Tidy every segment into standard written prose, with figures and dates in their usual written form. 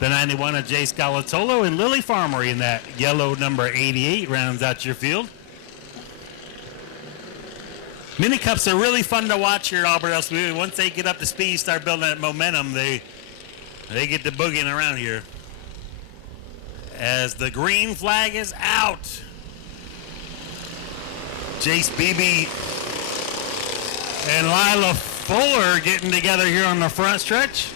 The 91 of Jay Scalatolo and Lily Farmer in that yellow number 88 rounds out your field. Mini Cups are really fun to watch here at Auburndale Speedway. Once they get up to speed, start building that momentum, they get to boogieing around here. As the green flag is out. Chase Babb and Lila Fuller getting together here on the front stretch.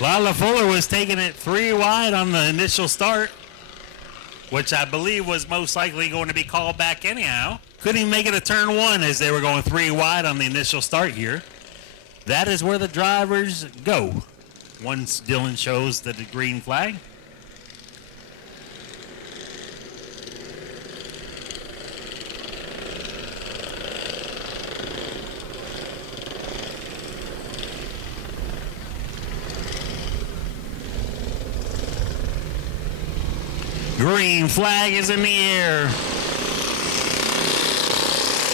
Lila Fuller was taking it 3 wide on the initial start, which I believe was most likely going to be called back anyhow. Couldn't even make it a turn 1 as they were going 3 wide on the initial start here. That is where the drivers go once Dylan shows the green flag. Green flag is in the air.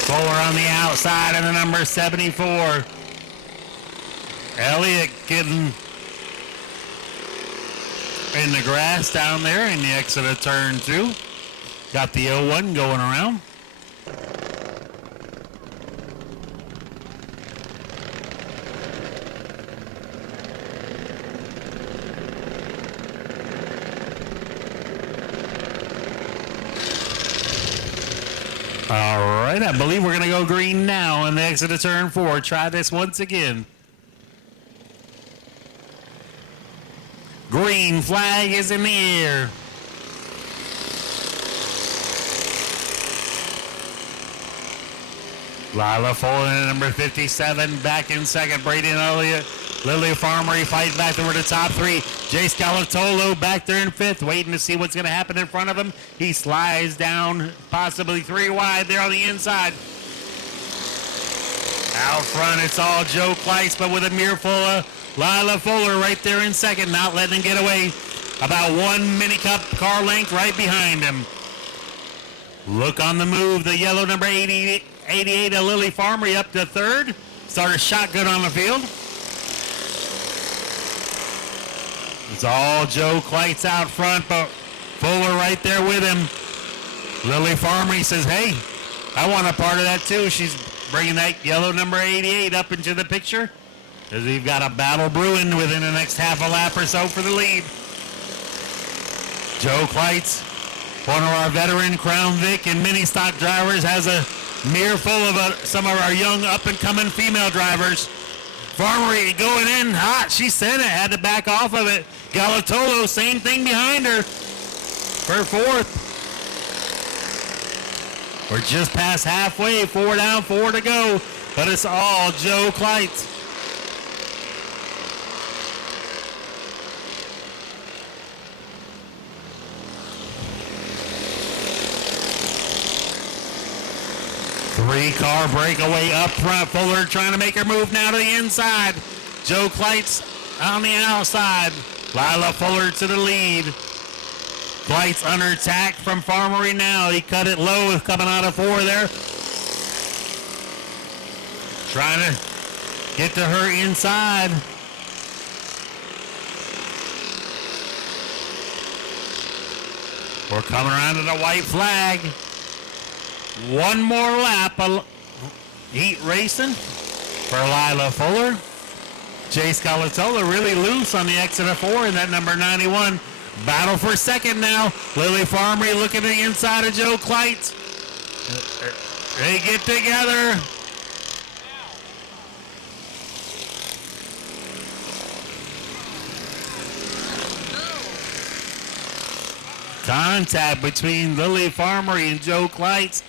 Fuller on the outside and the number 74. Elliott getting in the grass down there in the exit of turn 2. Got the 01 going around. All right, I believe we're going to go green now on the exit of turn 4. Try this once again. Green flag is in the air. Lila Fuller, number 57, back in second. Braden Elliott, Lily Farmer fighting back toward the top 3. Jay Scalatolo back there in 5th, waiting to see what's going to happen in front of him. He slides down, possibly 3 wide there on the inside. Out front, it's all Joe Kleitz, but with a mirror full of Lila Fuller right there in second, not letting him get away. About 1 mini cup car length right behind him. Look on the move, the yellow number 88 of Lily Farmer up to 3rd. Started shotgun on the field. It's all Joe Kleitz out front, but Fuller right there with him. Lily Farmer, he says, hey, I want a part of that too. She's bringing that yellow number 88 up into the picture, as we've got a battle brewing within the next half a lap or so for the lead. Joe Kleitz, one of our veteran Crown Vic and mini stock drivers, has a mirror full of some of our young up-and-coming female drivers. Farmer going in hot. She sent it, had to back off of it. Galatolo, same thing behind her for 4th. We're just past halfway, 4 down, 4 to go, but it's all Joe Kleitz. Three-car breakaway up front. Fuller trying to make her move now to the inside. Joe Kleitz on the outside. Lila Fuller to the lead. Kleitz under attack from Farmery now. He cut it low coming out of 4 there. Trying to get to her inside. We're coming around to the white flag. 1 more lap of heat racing for Lila Fuller. Jay Scalatolo really loose on the exit of 4 in that number 91. Battle for second now. Lily Farmer looking at the inside of Joe Kleitz. They get together. Contact between Lily Farmer and Joe Kleitz.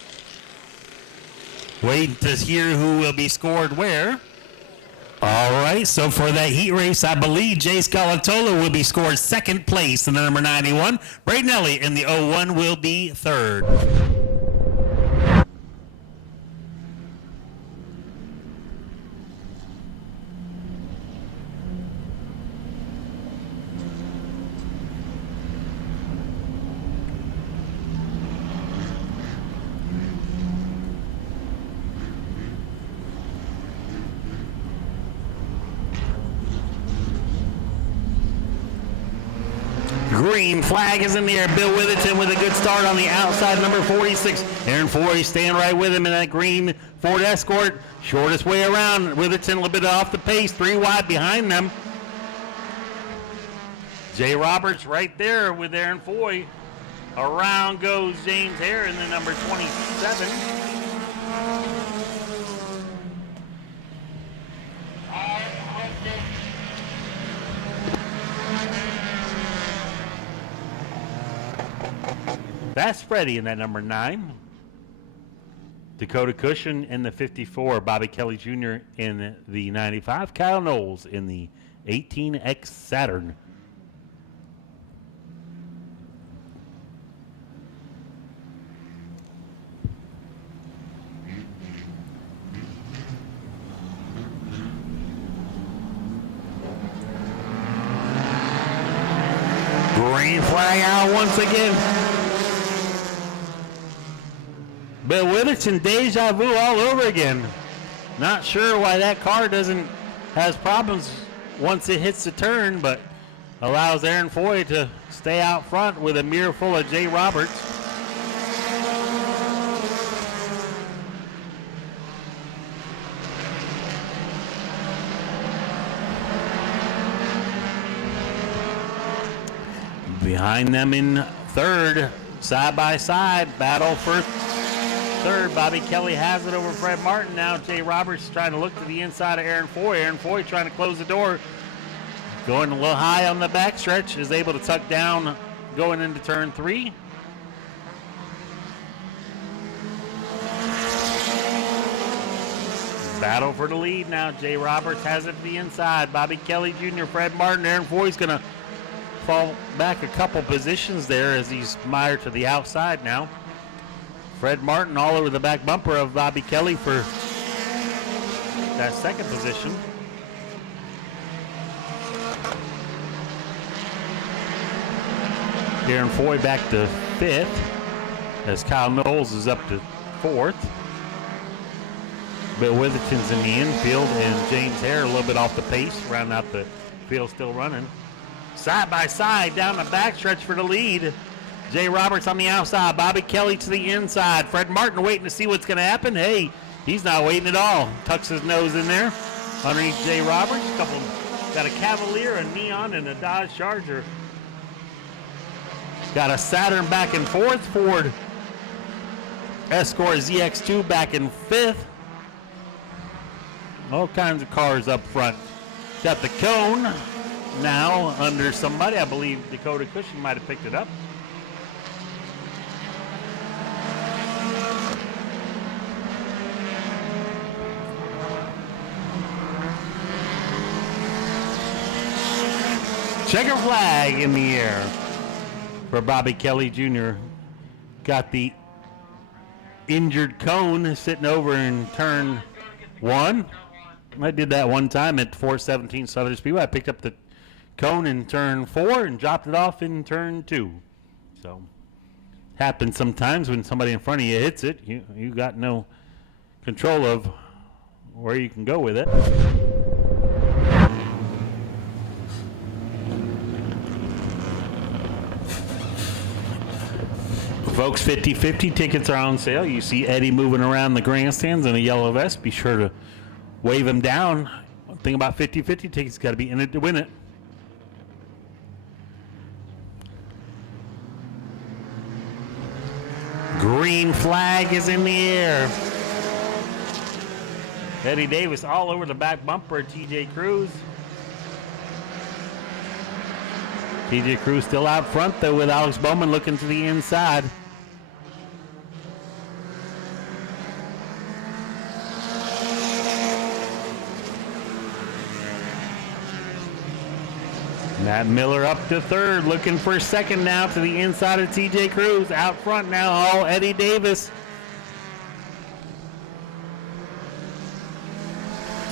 Waiting to hear who will be scored where. All right, so for that heat race, I believe Jay Scalatolo will be scored 2nd place in the number 91. Braden Elliott in the 01 will be 3rd. Green flag is in the air. Bill Witherton with a good start on the outside, number 46. Aaron Foy staying right with him in that green Ford Escort. Shortest way around. Witherton a little bit off the pace, 3 wide behind them. Jay Roberts right there with Aaron Foy. Around goes James Hare in the number 27. That's Freddie in that number 9. Dakota Cushion in the 54. Bobby Kelly Jr. in the 95. Kyle Knowles in the 18X Saturn. Green flag out once again. Bill Witherton, deja vu all over again. Not sure why that car has problems once it hits the turn, but allows Aaron Foy to stay out front with a mirror full of Jay Roberts. Behind them in third, side by side, battle for third. Bobby Kelly has it over Fred Martin. Now Jay Roberts trying to look to the inside of Aaron Foy. Aaron Foy trying to close the door. Going a little high on the backstretch, is able to tuck down going into turn 3. Battle for the lead now. Jay Roberts has it to the inside. Bobby Kelly Jr., Fred Martin. Aaron Foy's going to fall back a couple positions there as he's mired to the outside now. Fred Martin all over the back bumper of Bobby Kelly for that second position. Aaron Foy back to 5th as Kyle Knowles is up to 4th. Bill Witherton's in the infield and James Hare a little bit off the pace, rounding out the field still running. Side by side down the backstretch for the lead. Jay Roberts on the outside. Bobby Kelly to the inside. Fred Martin waiting to see what's going to happen. Hey, he's not waiting at all. Tucks his nose in there. Underneath Jay Roberts. Got a Cavalier, a Neon, and a Dodge Charger. Got a Saturn back in 4th. Ford Escort ZX2 back in 5th. All kinds of cars up front. Got the cone now under somebody. I believe Dakota Cushion might have picked it up. Checker flag in the air for Bobby Kelly Jr. Got the injured cone sitting over in turn 1. I did that one time at 417 Southern Speedway. I picked up the cone in turn 4 and dropped it off in turn 2. So, happens sometimes when somebody in front of you hits it. You got no control of where you can go with it. Folks, 50-50 tickets are on sale. You see Eddie moving around the grandstands in a yellow vest. Be sure to wave him down. One thing about 50-50 tickets, got to be in it to win it. Green flag is in the air. Eddie Davis all over the back bumper of TJ Cruz. TJ Cruz still out front though with Alex Bowman looking to the inside. Matt Miller up to 3rd, looking for 2nd now to the inside of TJ Cruz. Out front now, all Eddie Davis.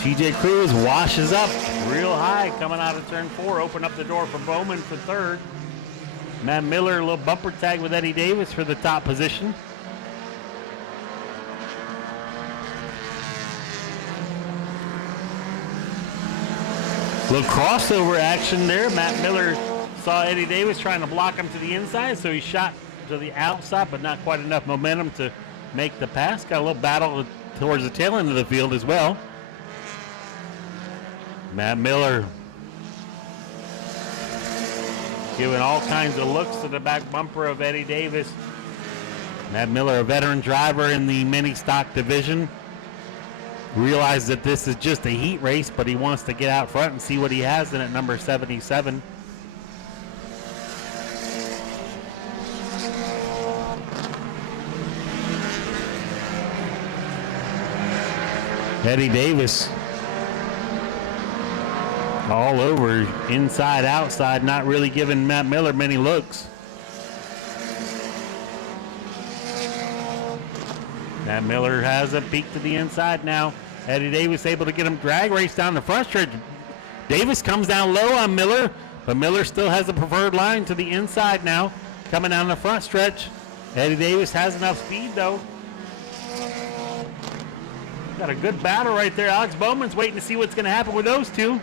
TJ Cruz washes up real high coming out of turn 4. Open up the door for Bowman for 3rd. Matt Miller, a little bumper tag with Eddie Davis for the top position. Little crossover action there. Matt Miller saw Eddie Davis trying to block him to the inside, so he shot to the outside, but not quite enough momentum to make the pass. Got a little battle towards the tail end of the field as well. Matt Miller giving all kinds of looks to the back bumper of Eddie Davis. Matt Miller, a veteran driver in the mini stock division, realized that this is just a heat race, but he wants to get out front and see what he has in at number 77. Eddie Davis all over, inside, outside, not really giving Matt Miller many looks. Matt Miller has a peek to the inside now. Eddie Davis able to get him drag race down the front stretch. Davis comes down low on Miller, but Miller still has the preferred line to the inside now, coming down the front stretch. Eddie Davis has enough speed though. Got a good battle right there. Alex Bowman's waiting to see what's going to happen with those two.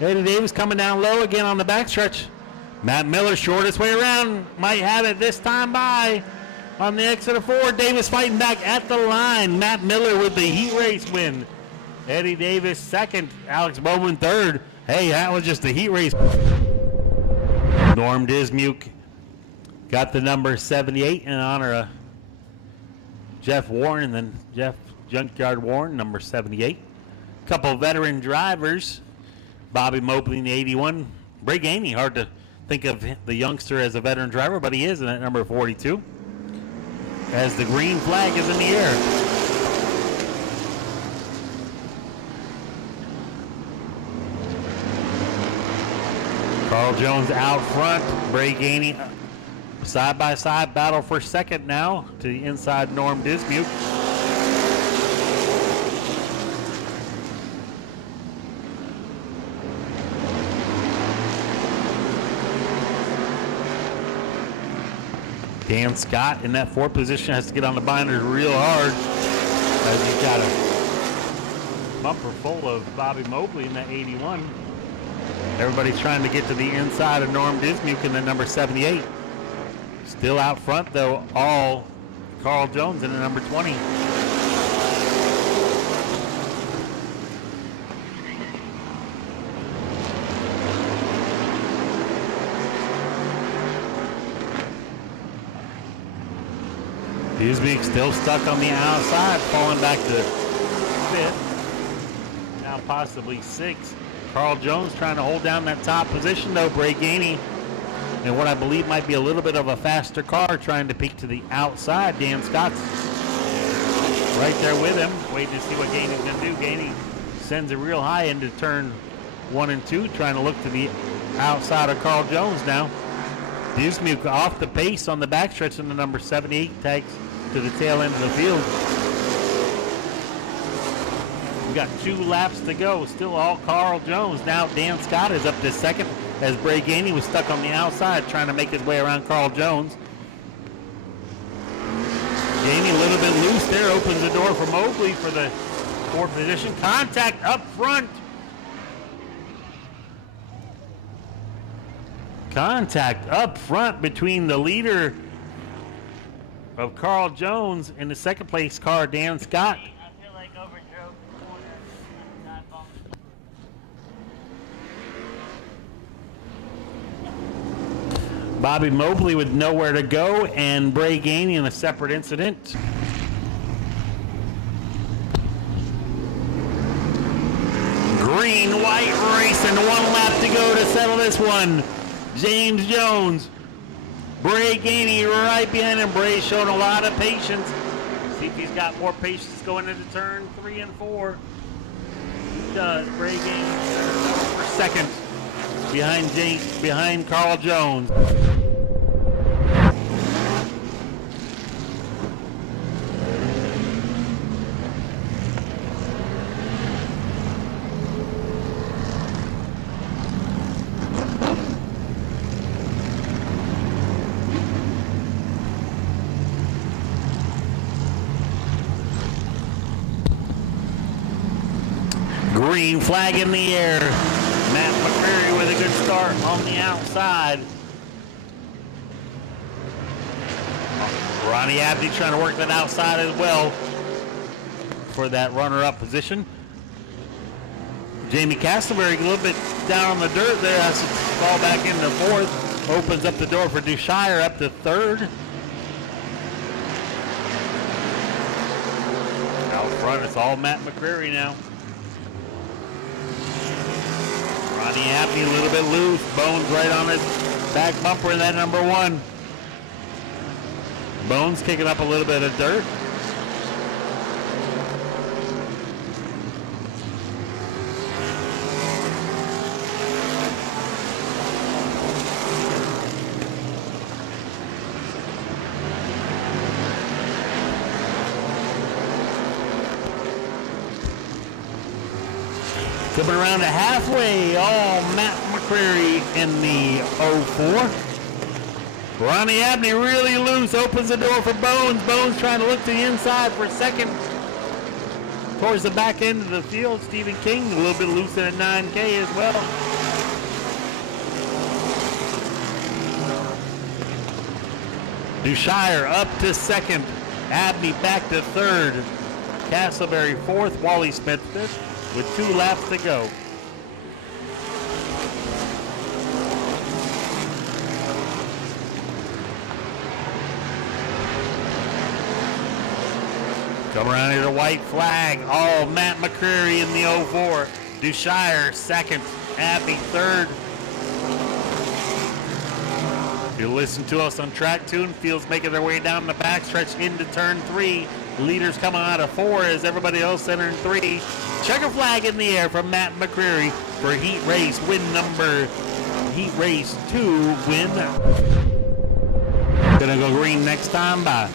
Eddie Davis coming down low again on the backstretch. Matt Miller, shortest way around, might have it this time by on the exit of 4. Davis fighting back at the line. Matt Miller with the heat race win. Eddie Davis second. Alex Bowman third. Hey, that was just a heat race. Norm Dismuke got the number 78 in honor of Jeff Warren, and then Jeff Junkyard Warren, number 78. Couple veteran drivers. Bobby Mobley in the 81. Bray Gainey, hard to think of the youngster as a veteran driver, but he is in at number 42. As the green flag is in the air. Carl Jones out front. Bray Gainey side-by-side battle for second now to the inside Norm Dismuke. Dan Scott in that 4th position has to get on the binders real hard as he's got a bumper full of Bobby Mobley in that 81. Everybody's trying to get to the inside of Norm Dismuke in the number 78. Still out front though, all Carl Jones in the number 20. Dismuke still stuck on the outside, falling back to 5th. Now possibly 6th. Carl Jones trying to hold down that top position though. Bray Gainey and what I believe might be a little bit of a faster car trying to peek to the outside. Dan Scott's right there with him, waiting to see what Gainey's going to do. Gainey sends it real high into turn 1 and 2, trying to look to the outside of Carl Jones now. Dismuke off the pace on the backstretch in the number 78, tags to the tail end of the field. We've got 2 laps to go. Still all Carl Jones. Now Dan Scott is up to second as Bray Gainey was stuck on the outside trying to make his way around Carl Jones. Gainey a little bit loose there, opens the door for Mobley for the 4th position. Contact up front. Contact up front between the leader of Carl Jones and the 2nd place car, Dan Scott. I feel like overdrove the corner and got bumped. Bobby Mobley with nowhere to go, and Bray Gainey in a separate incident. Green, white racing, 1 lap to go to settle this one. James Jones, Bray Gainey right behind him. Bray showing a lot of patience. See if he's got more patience going into turn 3 and 4. He does. Bray Gainey for second behind Carl Jones. Green flag in the air. Matt McCreary with a really good start on the outside. Ronnie Abney trying to work that outside as well for that runner-up position. Jamie Castleberry a little bit down on the dirt there, has to fall back into fourth. Opens up the door for Dushire up to third. Out front, it's all Matt McCreary now. Ronnie Abney a little bit loose. Bones right on his back bumper in that number one. Bones kicking up a little bit of dirt. Coming around to halfway, all Matt McCreary in the 04. Ronnie Abney really loose, opens the door for Bones. Bones trying to look to the inside for second. Towards the back end of the field, Stephen King a little bit loose in a 9K as well. Dushire up to second. Abney back to third. Castleberry fourth. Wally Smith fifth with 2 laps to go. Come around here to white flag. All Matt McCreary in the 04. Dushire second. Abney third. If you listen to us on Track Tune, fields making their way down the backstretch into turn 3. Leaders coming out of 4 as everybody else entering 3. Checker flag in the air from Matt McCreary for heat race race 2 win. Gonna go green next time. Bye.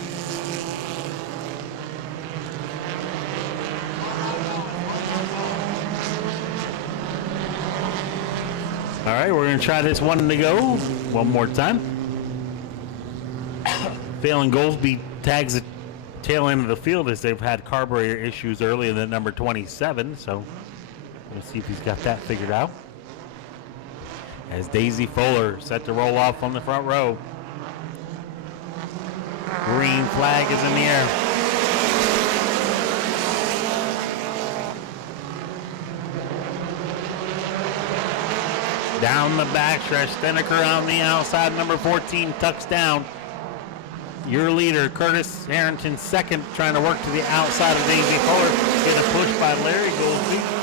All right, we're gonna try this one to go one more time. Phelan Goldsby tags the tail end of the field as they've had carburetor issues early in the number 27, so we'll see if he's got that figured out. As Daisy Fuller set to roll off on the front row. Green flag is in the air. Down the backstretch, Steneker on the outside, number 14 tucks down. Your leader, Curtis Harrington, second, trying to work to the outside of Daisy Fuller. Getting pushed by Larry Goldsby.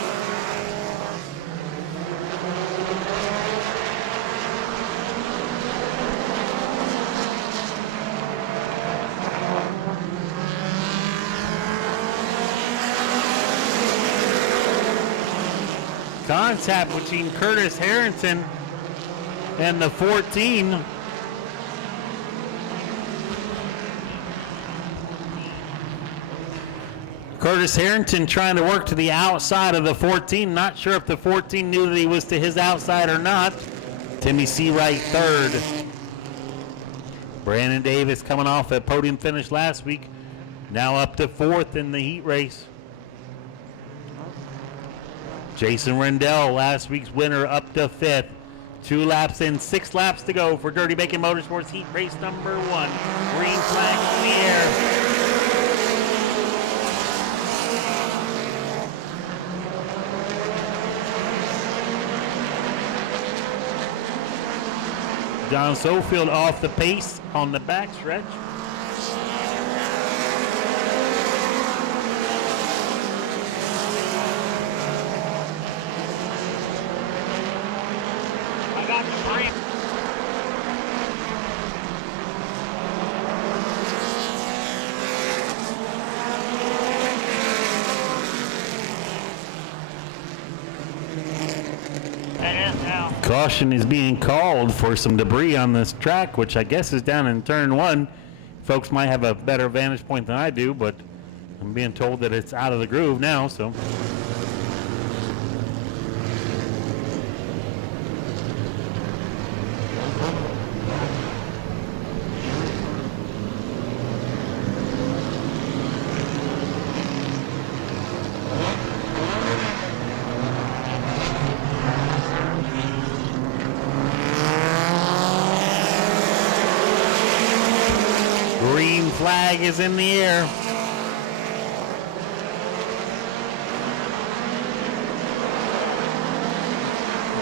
Contact between Curtis Harrington and the 14. Curtis Harrington trying to work to the outside of the 14. Not sure if the 14 knew that he was to his outside or not. Timmy Seawright third. Brandon Davis coming off a podium finish last week. Now up to fourth in the heat race. Jason Rendell, last week's winner, up to fifth. 2 laps in, 6 laps to go for Dirty Bacon Motorsports heat race number 1. Green flag in the air. John Sofield off the pace on the backstretch. Caution is being called for some debris on this track, which I guess is down in turn 1. Folks might have a better vantage point than I do, but I'm being told that it's out of the groove now, so. Green flag is in the air.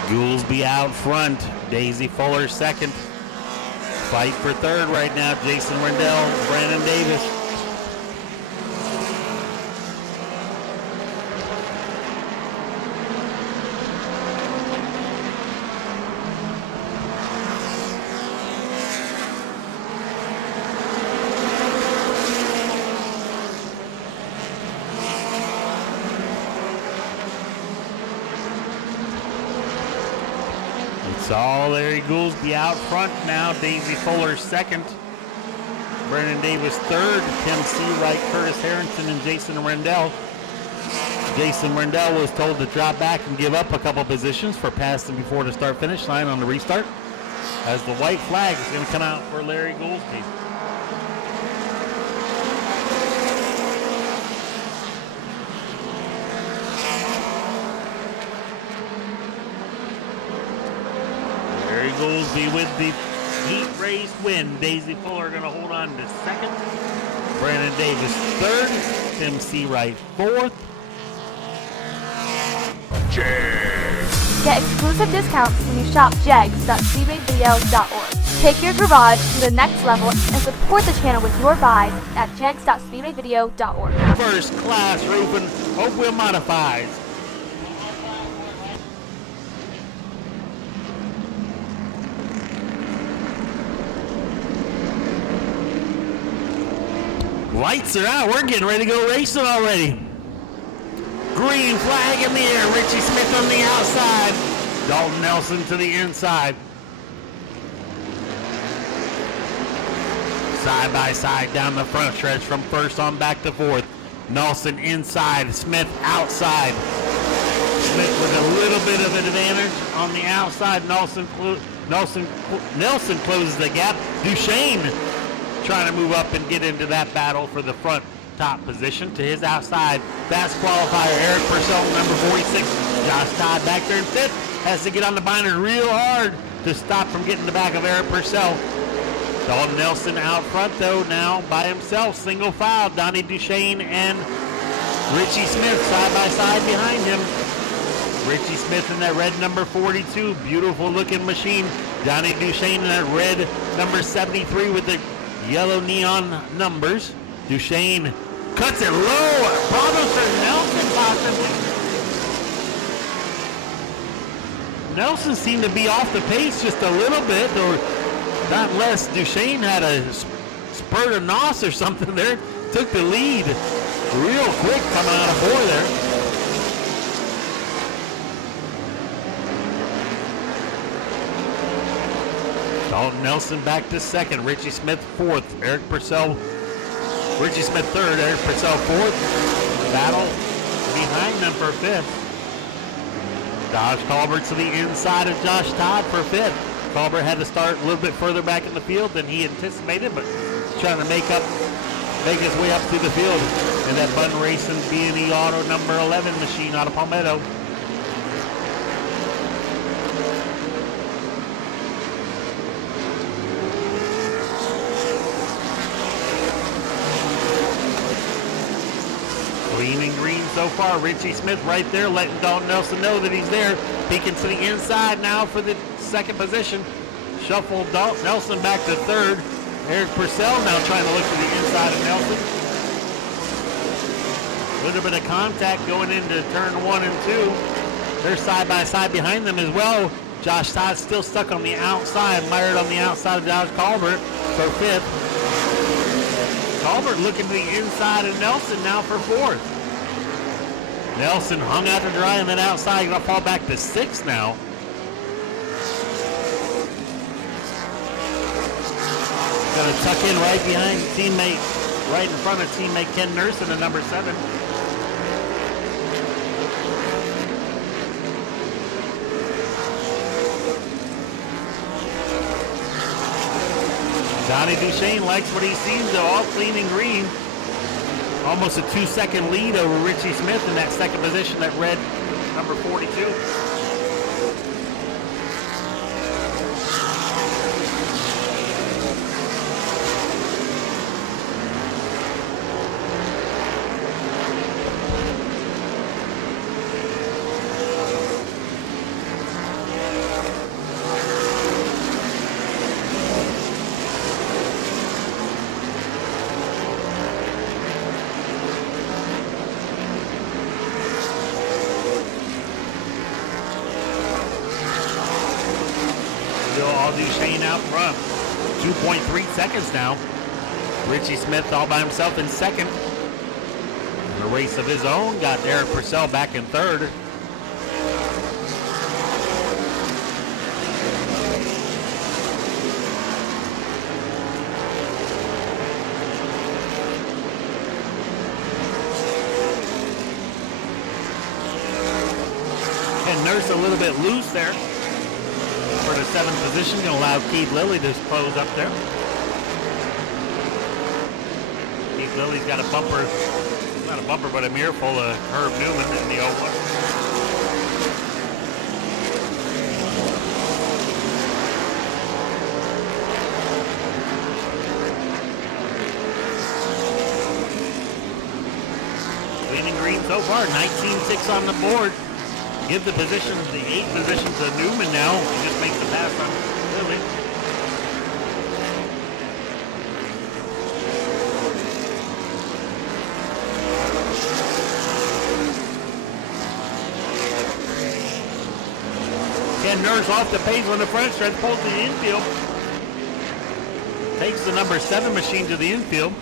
Goolsby out front. Daisy Fuller second. Fight for third right now. Jason Rendell, Brandon Davis. It's all Larry Goolsby out front now. Daisy Fuller second. Brandon Davis third. Tim Seawright, Curtis Harrington, and Jason Rendell. Jason Rendell was told to drop back and give up a couple positions for passing before the start-finish line on the restart, as the white flag is going to come out for Larry Goolsby. Larry Goolsby with the heat race win. Daisy Fuller going to hold on to second. Brandon Davis third. Tim Seawright fourth. Get exclusive discounts when you shop jegs.speedwayvideo.org. Take your garage to the next level and support the channel with your buys at jegs.speedwayvideo.org. First class roofing, Hope Wheel Modifieds. Lights are out. We're getting ready to go racing already. Green flag in the air. Richie Smith on the outside. Dalton Nelson to the inside. Side by side down the front stretch from first on back to fourth. Nelson inside. Smith outside. Smith with a little bit of an advantage on the outside. Nelson closes the gap. Duchesne trying to move up and get into that battle for the front top position to his outside. Fast qualifier Eric Purcell, number 46. Josh Todd back there in fifth. Has to get on the binder real hard to stop from getting the back of Eric Purcell. Dalton Nelson out front though now by himself. Single file. Donnie Duchesne and Richie Smith side by side behind him. Richie Smith in that red number 42. Beautiful looking machine. Donnie Duchesne in that red number 73 with the yellow neon numbers. Duchesne cuts it low. Problems for Nelson possibly. Nelson seemed to be off the pace just a little bit, or not unless Duchesne had a spurt of nos or something there. Took the lead real quick coming out of four there. Dalton Nelson back to second. Richie Smith fourth. Eric Purcell. Richie Smith third. Eric Purcell fourth. Battle behind them for fifth. Josh Colbert to the inside of Josh Todd for fifth. Colbert had to start a little bit further back in the field than he anticipated, but trying to make his way up through the field in that Bun Racing B&E Auto number 11 machine out of Palmetto. Gleaming green so far. Richie Smith right there letting Dalton Nelson know that he's there. Peeking to the inside now for the second position. Shuffle Dalton Nelson back to third. Eric Purcell now trying to look to the inside of Nelson. A little bit of contact going into turn 1 and 2. They're side by side behind them as well. Josh Todd still stuck on the outside, mired on the outside of Josh Colbert for fifth. Colbert looking to the inside of Nelson now for fourth. Nelson hung out to dry on that outside, gonna fall back to sixth now. Gonna tuck in right behind teammate, right in front of teammate Ken Nursen at number 7. Donnie Duchesne likes what he sees though, all clean and green. Almost a 2-second lead over Richie Smith in that second position, that red number 42. Duchesne out front. 2.3 seconds now. Richie Smith all by himself in second. In a race of his own, got Eric Purcell back in third. And Nurse a little bit loose there for the 7th position. Going to allow Keith Lilly to close up there. Keith Lilly's got a bumper, not a bumper, but a mirror full of Herb Newman in the 01. Clean and green so far, 19.6 on the board. Give the position, the 8th position to Newman now. He just makes the pass on Lilly. Ken Nurse off the pace on the front stretch, pulls to the infield. Takes the number 7 machine to the infield.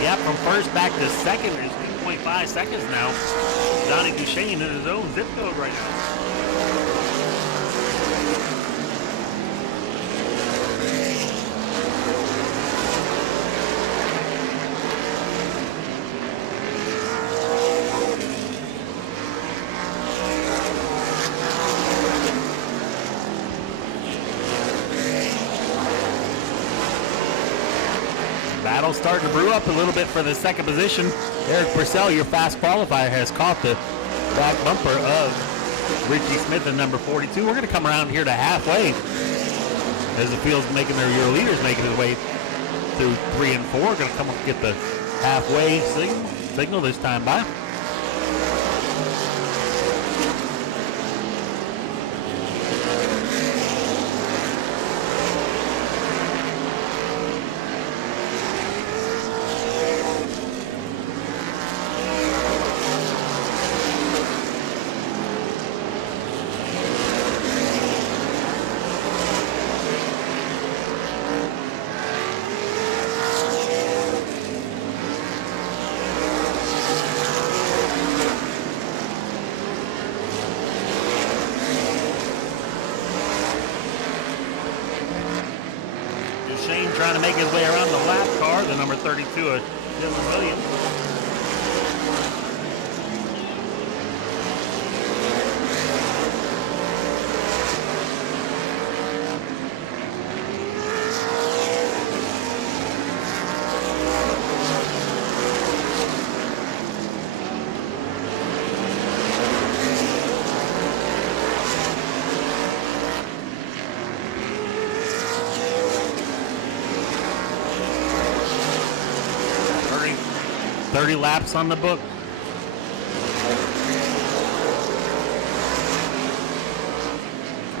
Yep, from first back to second is 2.5 seconds now. Donnie Duchesne in his own zip code right now. Battle starting to brew up a little bit for the 2nd position. Eric Purcell, your fast qualifier, has caught the back bumper of Richie Smith in number 42. We're going to come around here to halfway as the field's making your leaders making their way through 3 and 4. Going to come up and get the halfway signal this time by. Trying to make his way around the lap car, the number 32 of Dylan Williams. Laps on the book.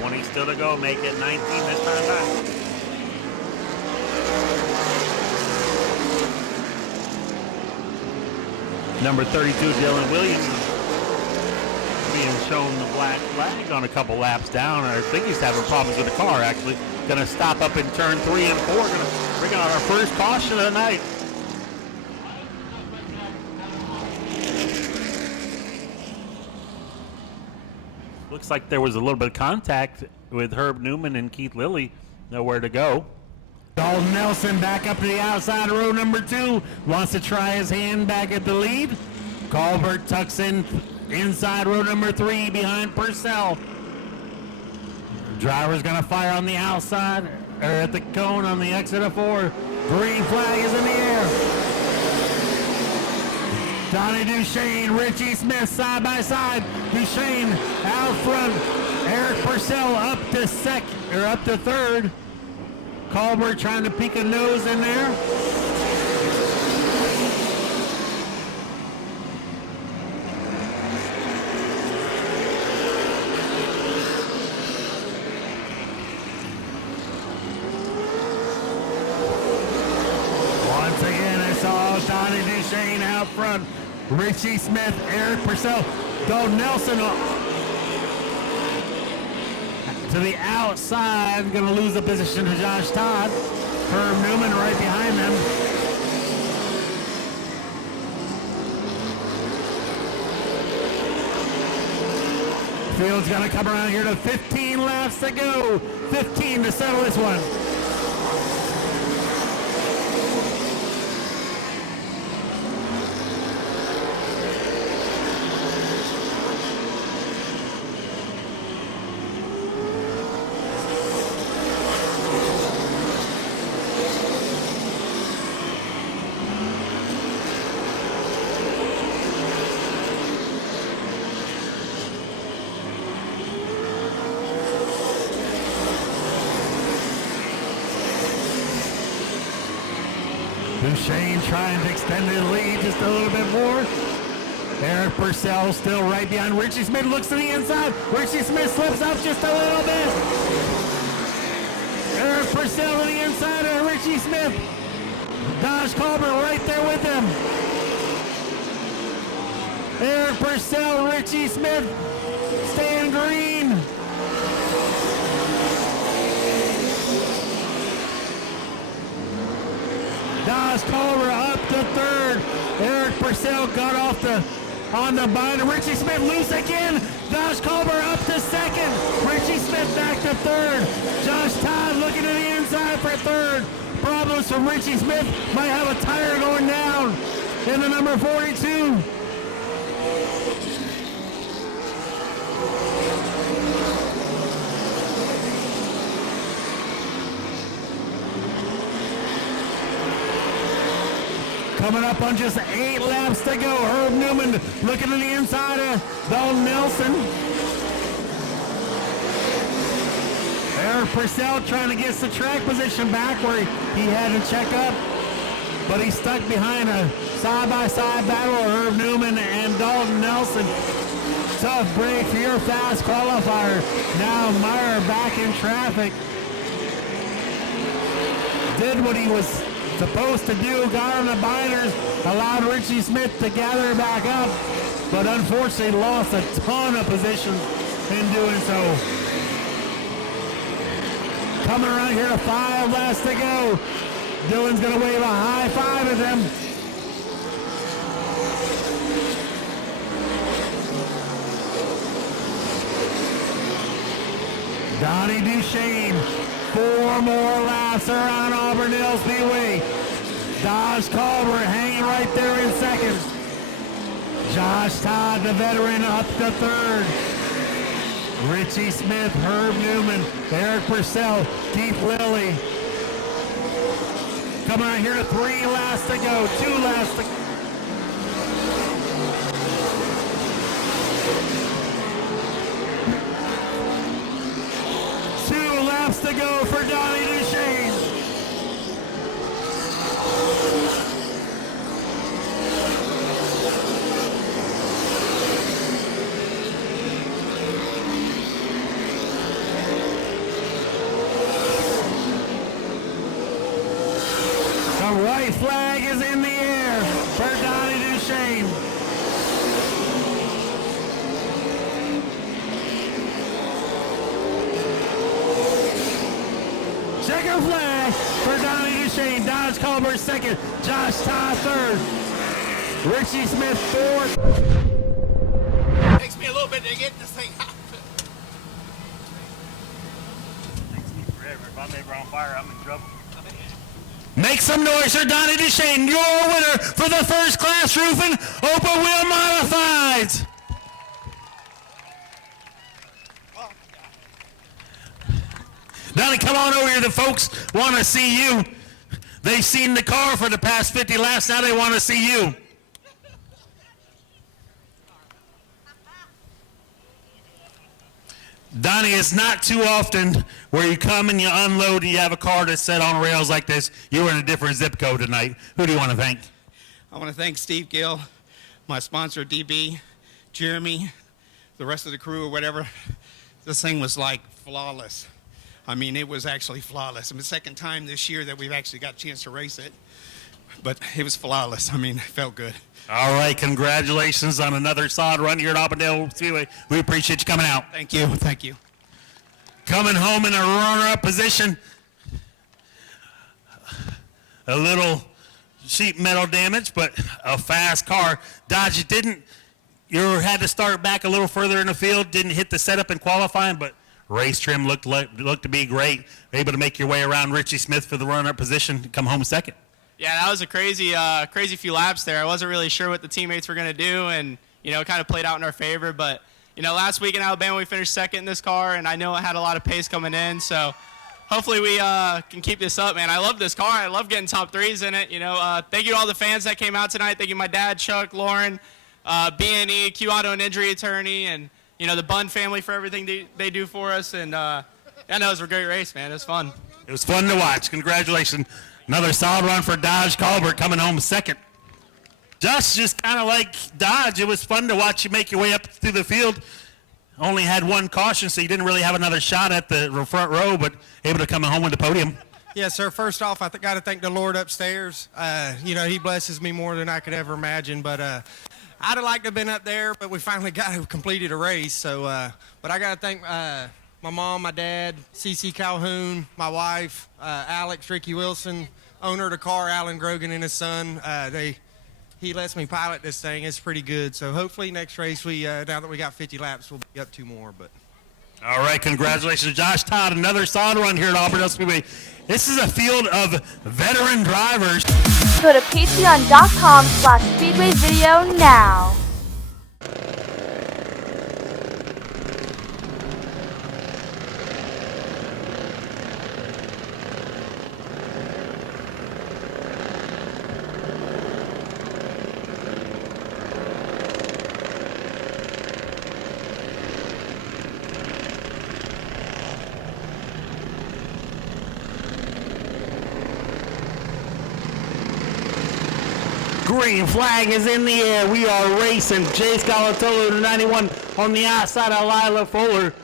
20 still to go. Make it 19 this time back. Number 32, Dylan Williams, being shown the black flag on a couple laps down. I think he's having problems with the car, actually. Going to stop up in turn 3 and 4. Going to bring out our first caution of the night. Looks like there was a little bit of contact with Herb Newman and Keith Lilly. Nowhere to go. Dalton Nelson back up to the outside of row number 2. Wants to try his hand back at the lead. Colbert tucks in inside row number 3 behind Purcell. Driver's going to fire on the outside, or at the cone on the exit of 4. Green flag is in the air. Donnie Duchesne, Richie Smith side by side. Duchesne out front. Eric Purcell up to third. Colbert trying to peek a nose in there. Once again, it's all Donnie Duchesne out front. Richie Smith, Eric Purcell, Dalton Nelson to the outside. Going to lose the position to Josh Todd. Herb Newman right behind them. Field's going to come around here to 15 laps to go. 15 to settle this one. Duchesne trying to extend his lead just a little bit more. Eric Purcell still right behind. Richie Smith looks to the inside. Richie Smith slips up just a little bit. Eric Purcell to the inside of Richie Smith. Dodge Colbert right there with him. Eric Purcell, Richie Smith, staying green. Dodge Culver up to third. Eric Purcell got off on the binder. Richie Smith loose again. Josh Culver up to second. Richie Smith back to third. Josh Todd looking to the inside for third. Problems from Richie Smith. Might have a tire going down in the number 42. Coming up on just 8 laps to go. Herb Newman looking to the inside of Dalton Nelson. Eric Purcell trying to get the track position back where he had to check up. But he's stuck behind a side-by-side battle of Herb Newman and Dalton Nelson. Tough break for your fast qualifier. Now Meyer back in traffic. Did what he was supposed to do, got on the binders, allowed Richie Smith to gather back up, but unfortunately lost a ton of position in doing so. Coming around here to 5 laps to go. Dylan's gonna wave a high five at them. Donnie Duchesne, 4 more laps around Auburndale Speedway. Dodge Culver hanging right there in second. Josh Todd, the veteran, up to third. Richie Smith, Herb Newman, Eric Purcell, Keith Lilly. Coming out here to 3 laps to go, 2 laps to go. To go for Donnie Duchesne. The white flag is in the air for Donnie Duchesne. Checker flag for Donnie Duchesne. Dodge Culver second. Josh Todd third. Richie Smith fourth. Takes me a little bit to get this thing out. Takes me forever. If I'm ever on fire, I'm in trouble. Make some noise for Donnie Duchesne, your winner for the first class roofing open wheel modifieds. Donnie, come on over here. The folks want to see you. They've seen the car for the past 50 laps. Now they want to see you. Donnie, it's not too often where you come and you unload and you have a car that's set on rails like this. You were in a different zip code tonight. Who do you want to thank? I want to thank Steve Gill, my sponsor DB, Jeremy, the rest of the crew or whatever. This thing was like flawless. I mean, it was actually flawless. I mean, the second time this year that we've actually got a chance to race it. but it was flawless. I mean, it felt good. All right, congratulations on another solid run here at Auburndale Speedway. We appreciate you coming out. Thank you. Thank you. Coming home in a runner-up position. A little sheet metal damage, but a fast car. Dodge, you had to start back a little further in the field, didn't hit the setup in qualifying, but race trim looked to be great. Able to make your way around Richie Smith for the runner-up position to come home second. Yeah, that was a crazy few laps there. I wasn't really sure what the teammates were going to do, and, you know, it kind of played out in our favor. But, you know, last week in Alabama, we finished second in this car, and I know it had a lot of pace coming in. So hopefully we can keep this up, man. I love this car. I love getting top threes in it. You know, thank you to all the fans that came out tonight. Thank you my dad, Chuck, Lauren, B&E, Q Auto and Injury Attorney, and, you know, the Bunn family for everything they do for us. And, I know it was a great race, man. It was fun. It was fun to watch. Congratulations. Another solid run for Dodge Colbert coming home second. Just kind of like Dodge, it was fun to watch you make your way up through the field. Only had one caution, so you didn't really have another shot at the front row, but able to come home with the podium. Yes, sir. First off, I got to thank the Lord upstairs. You know, he blesses me more than I could ever imagine, but I'd have liked to have been up there, but we finally completed a race. So, but I got to thank my mom, my dad, CC Calhoun, my wife, Alex, Ricky Wilson, owner of the car, Alan Grogan and his son. He lets me pilot this thing. It's pretty good. So hopefully next race, now that we got 50 laps, we'll be up 2 more. But all right, congratulations, Josh Todd. Another solid run here at Auburndale Speedway. This is a field of veteran drivers. Go to patreon.com/Speedway Video now. Green flag is in the air. We are racing. Chase Galatolo to 91 on the outside of Lila Fuller.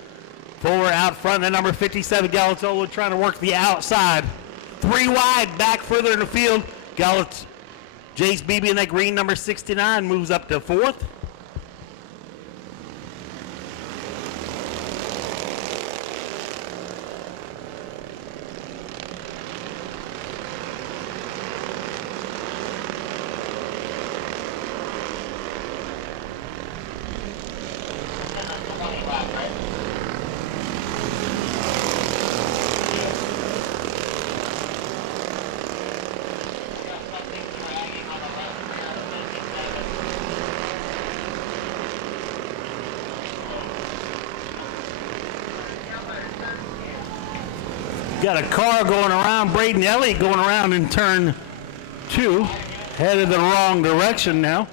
Fuller out front, and number 57, Galatolo trying to work the outside. 3 wide, back further in the field. Jace Beebe in that green, number 69, moves up to 4th. Got a car going around, Braden Elliott going around in turn 2, headed the wrong direction now.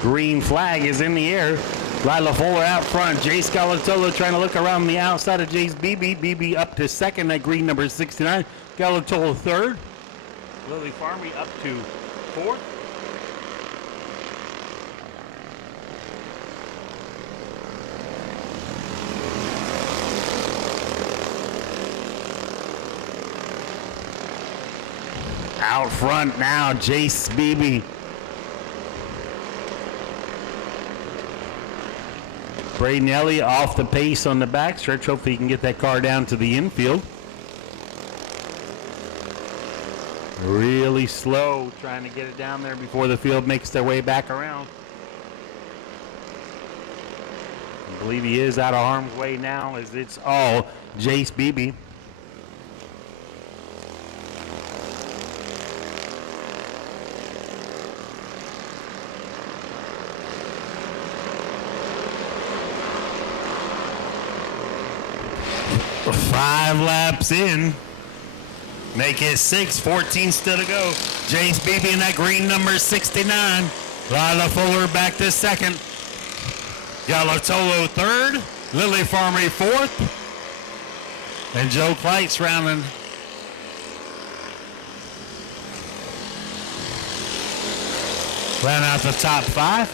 Green flag is in the air. Lila Fuller out front. Jace Galatolo trying to look around the outside of Jace Beebe. Beebe up to 2nd, that green number 69. Galatolo 3rd. Lily Farmy up to 4th. Out front now, Jace Beebe. Braden Elliott off the pace on the backstretch. Hopefully he can get that car down to the infield. Really slow, trying to get it down there before the field makes their way back around. I believe he is out of harm's way now, as it's all Jace Beebe. Five laps in. Make it 6, 14 still to go. Jace Beebe in that green number 69. Lila Fuller back to 2nd. Galatolo 3rd. Lily Farmy 4th. And Joe Kleitz rounding. Round out the top 5.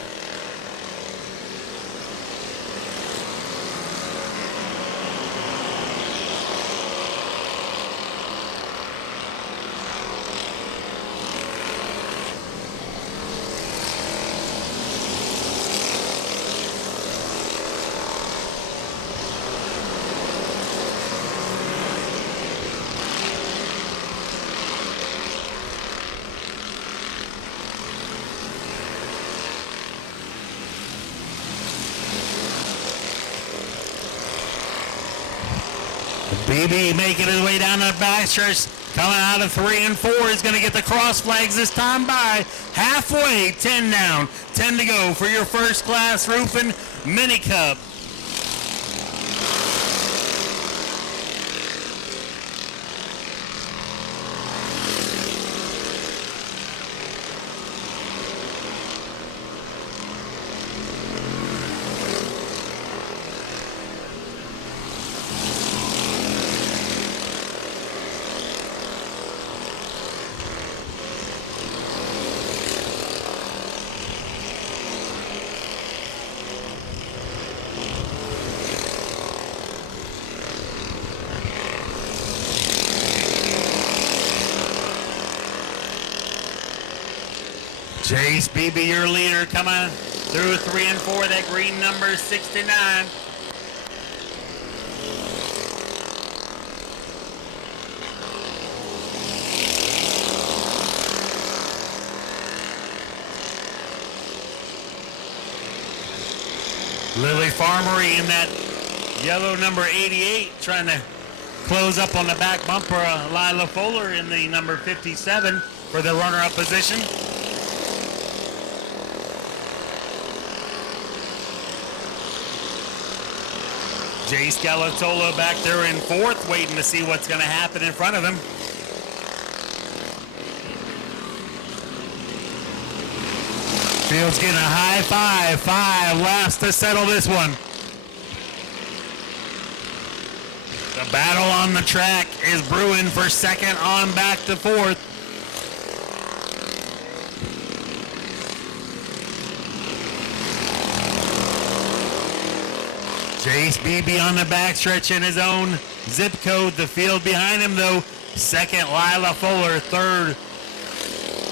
BB making his way down the backstretch, coming out of 3 and 4. Is going to get the cross flags this time by halfway. 10 down, 10 to go for your first class roofing mini cup. Chase Babb, your leader, coming through 3 and 4. That green number 69. Lily Farmery in that yellow number 88, trying to close up on the back bumper. Lila Fuller in the number 57 for the runner-up position. Jay Scalatola back there in 4th, waiting to see what's going to happen in front of him. Field's getting a high five. 5 laps to settle this one. The battle on the track is brewing for second on back to 4th. Chase Babb on the backstretch in his own zip code. The field behind him, though. 2nd, Lila Fuller. 3rd,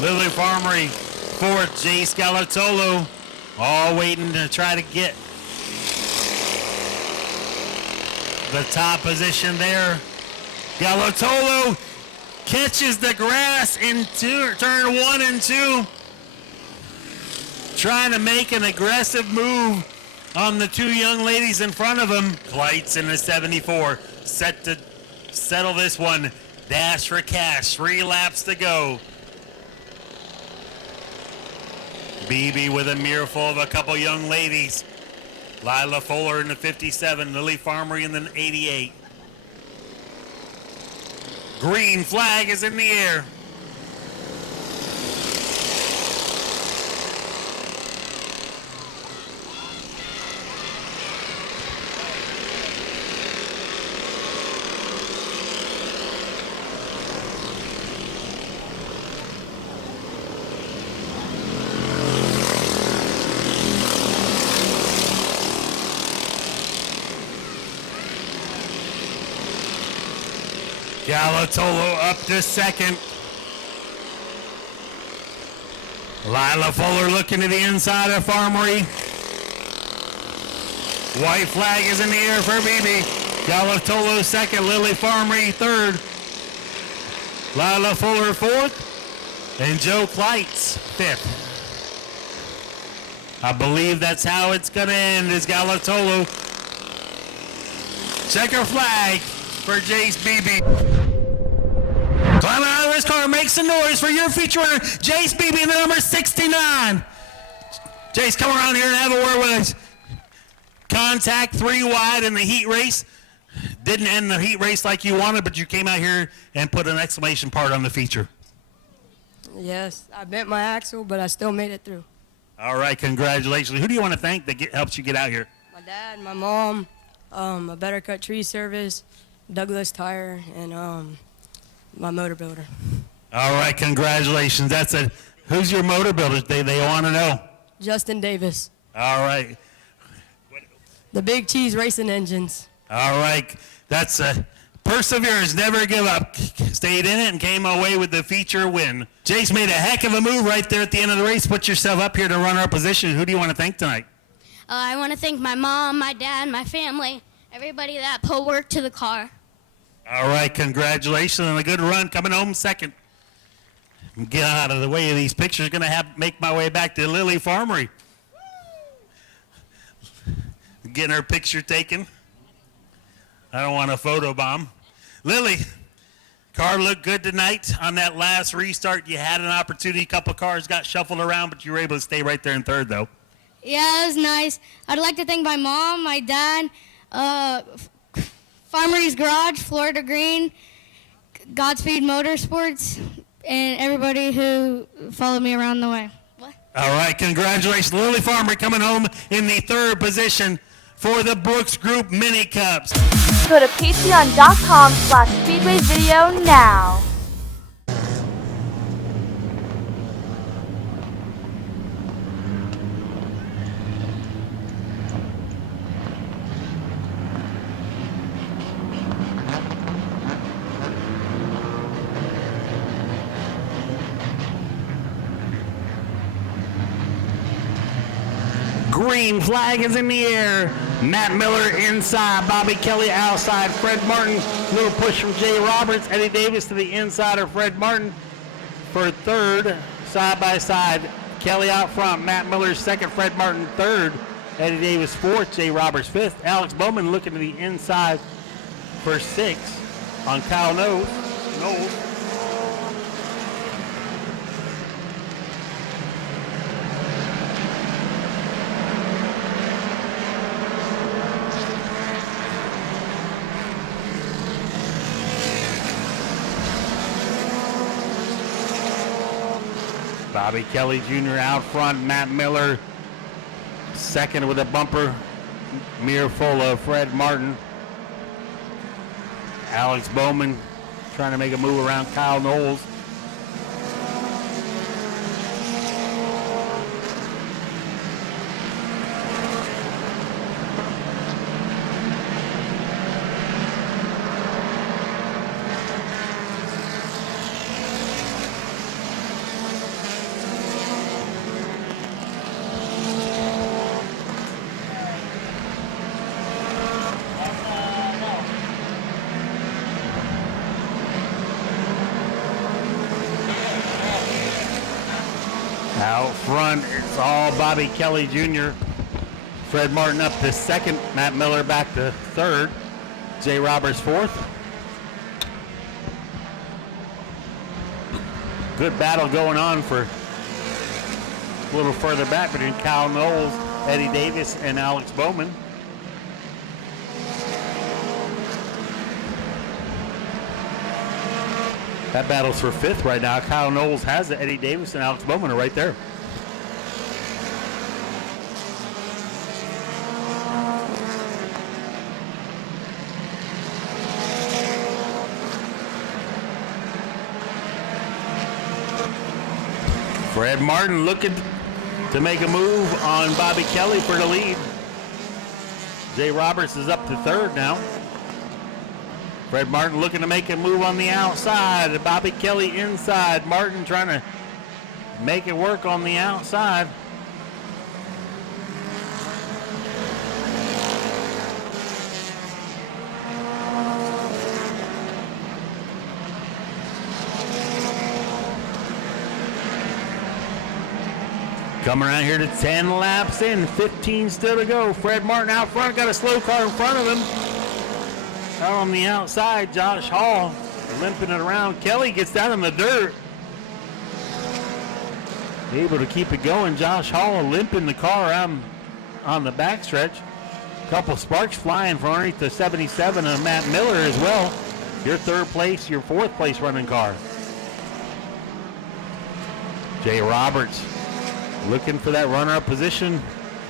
Lily Farmery. 4th, Jay Scalatolo. All waiting to try to get the top position there. Galatolo catches the grass in turn 1 and 2. Trying to make an aggressive move on the 2 young ladies in front of him. Kleitz in the 74, set to settle this one. Dash for cash, 3 laps to go. Babb with a mirror full of a couple young ladies. Lila Fuller in the 57, Lily Farmery in the 88. Green flag is in the air. Galatolo up to 2nd. Lila Fuller looking to the inside of Farmery. White flag is in the air for Babb. Galatolo 2nd, Lily Farmery 3rd. Lila Fuller 4th. And Joe Kleitz 5th. I believe that's how it's going to end, is Galatolo. Checker flag for Chase Babb. Climbing out of his car, makes some noise for your feature runner, Chase Babb in the number 69. Chase, come around here and have a word with us. Contact 3 wide in the heat race. Didn't end the heat race like you wanted, but you came out here and put an exclamation part on the feature. Yes, I bent my axle, but I still made it through. All right, congratulations. Who do you want to thank that helps you get out here? My dad, my mom, a Better Cut Tree Service, Douglas Tire, and my motor builder. All right, congratulations. Who's your motor builder? They want to know. Justin Davis. All right. The Big Cheese Racing Engines. All right, that's perseverance, never give up. Stayed in it and came away with the feature win. Chase made a heck of a move right there at the end of the race. Put yourself up here to run our position. Who do you want to thank tonight? I want to thank my mom, my dad, my family, everybody that put work to the car. All right, congratulations on a good run, coming home 2nd. Get out of the way of these pictures. Going to make my way back to Lily Farmery. Getting her picture taken. I don't want a photo bomb. Lily, car looked good tonight on that last restart. You had an opportunity. A couple cars got shuffled around, but you were able to stay right there in third, though. Yeah, it was nice. I'd like to thank my mom, my dad, Farmer's Garage, Florida Green, Godspeed Motorsports, and everybody who followed me around the way. What? All right, congratulations. Lily Farmer coming home in the third position for the Brooks Group Mini Cups. Go to patreon.com/Speedway Video now. Green flag is in the air. Matt Miller inside, Bobby Kelly outside, Fred Martin, little push from Jay Roberts, Eddie Davis to the inside of Fred Martin for third, side by side. Kelly out front, Matt Miller second, Fred Martin third, Eddie Davis fourth, Jay Roberts fifth. Alex Bowman looking to the inside for sixth on Kyle Knowles. Bobby Kelly Jr. out front, Matt Miller second with a bumper mirror full of Fred Martin. Alex Bowman trying to make a move around Kyle Knowles. Out front, it's all Bobby Kelly Jr. Fred Martin up to second, Matt Miller back to third, Jay Roberts fourth. Good battle going on for a little further back between Kyle Knowles, Eddie Davis, and Alex Bowman. That battle's for fifth right now. Kyle Knowles has it. Eddie Davis and Alex Bowman are right there. Fred Martin looking to make a move on Bobby Kelly for the lead. Jay Roberts is up to third now. Fred Martin looking to make a move on the outside. Bobby Kelly inside. Martin trying to make it work on the outside. Coming around here to 10 laps in, 15 still to go. Fred Martin out front, got a slow car in front of him. Out on the outside, Josh Hall limping it around. Kelly gets down in the dirt. Able to keep it going. Josh Hall limping the car around on the backstretch. Couple sparks flying from underneath the 77 of Matt Miller as well. Your third place, your fourth place running car. Jay Roberts looking for that runner-up position.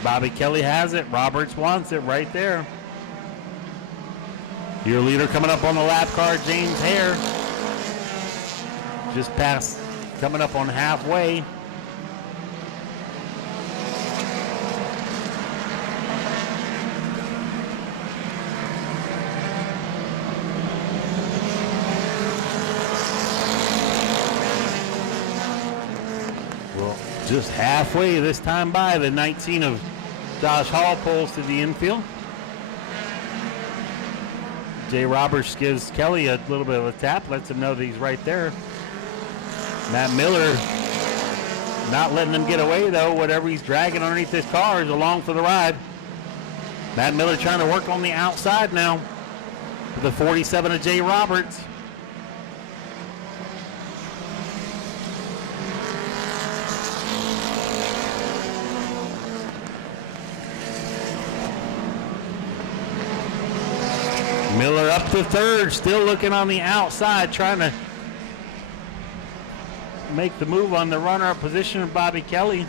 Bobby Kelly has it. Roberts wants it right there. Your leader coming up on the lap car, James Hare. Just past, coming up on halfway. Well, just halfway this time by. The 19 of Josh Hall pulls to the infield. Jay Roberts gives Kelly a little bit of a tap, lets him know that he's right there. Matt Miller not letting them get away, though. Whatever he's dragging underneath his car is along for the ride. Matt Miller trying to work on the outside now. the 47 of Jay Roberts. Miller up to third, still looking on the outside, trying to make the move on the runner-up position of Bobby Kelly.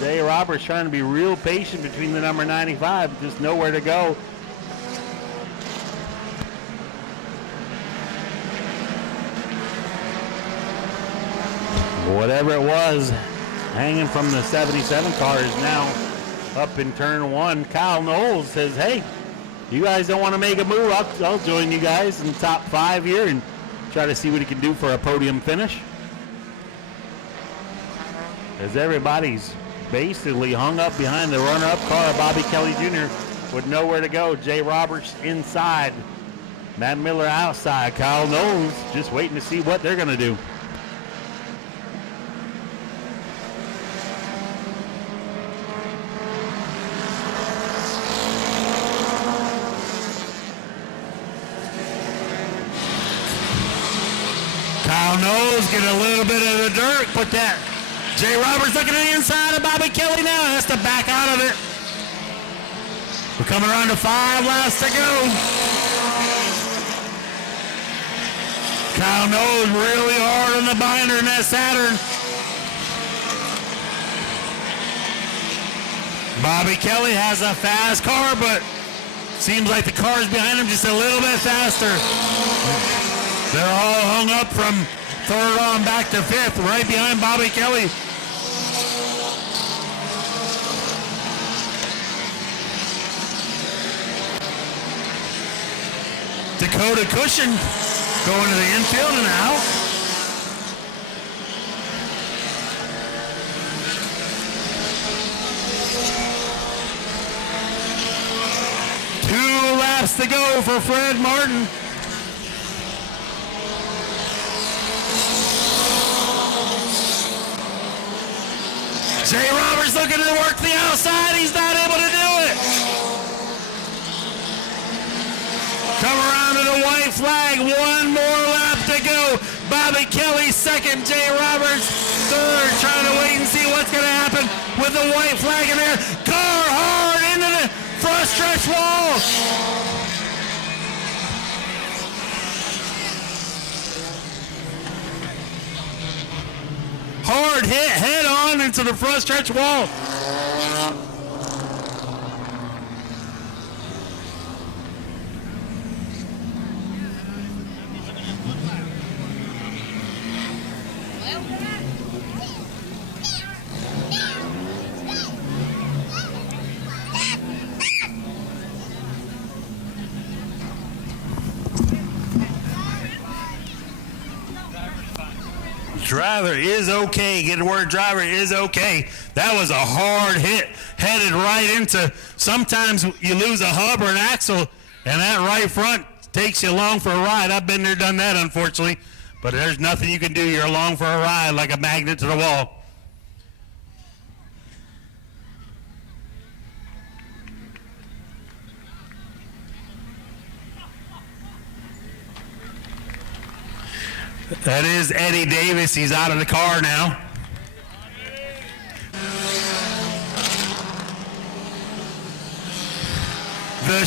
Jay Roberts trying to be real patient between the number 95, just nowhere to go. Whatever it was hanging from the 77 car is now up in turn one. Kyle Knowles says, hey, you guys don't want to make a move, I'll join you guys in top 5 here and try to see what he can do for a podium finish. As everybody's basically hung up behind the runner-up car, Bobby Kelly Jr. with nowhere to go. Jay Roberts inside, Matt Miller outside. Kyle Knowles just waiting to see what they're going to do. Kyle Knowles get a little bit of the dirt, put that. Jay Roberts looking at the inside of Bobby Kelly now. Has to back out of it. We're coming around to 5 laps to go. Kyle Knowles really hard on the binder in that Saturn. Bobby Kelly has a fast car, but seems like the cars behind him just a little bit faster. They're all hung up from third on back to fifth, right behind Bobby Kelly. Dakota Cushion going to the infield and out. Two laps to go for Fred Martin. Jay Roberts looking to work the outside. He's not able to do it. Come around to the white flag. One more lap to go. Bobby Kelly second. Jay Roberts third. Trying to wait and see what's going to happen with the white flag in there. Car hard into the front stretch wall. Hard hit head on into the front stretch wall. Driver is okay. Get the word driver is okay. That was a hard hit, headed right into, sometimes you lose a hub or an axle, and that right front takes you along for a ride. I've been there, done that, unfortunately, but there's nothing you can do. You're along for a ride like a magnet to the wall. That is Eddie Davis. He's out of the car now. The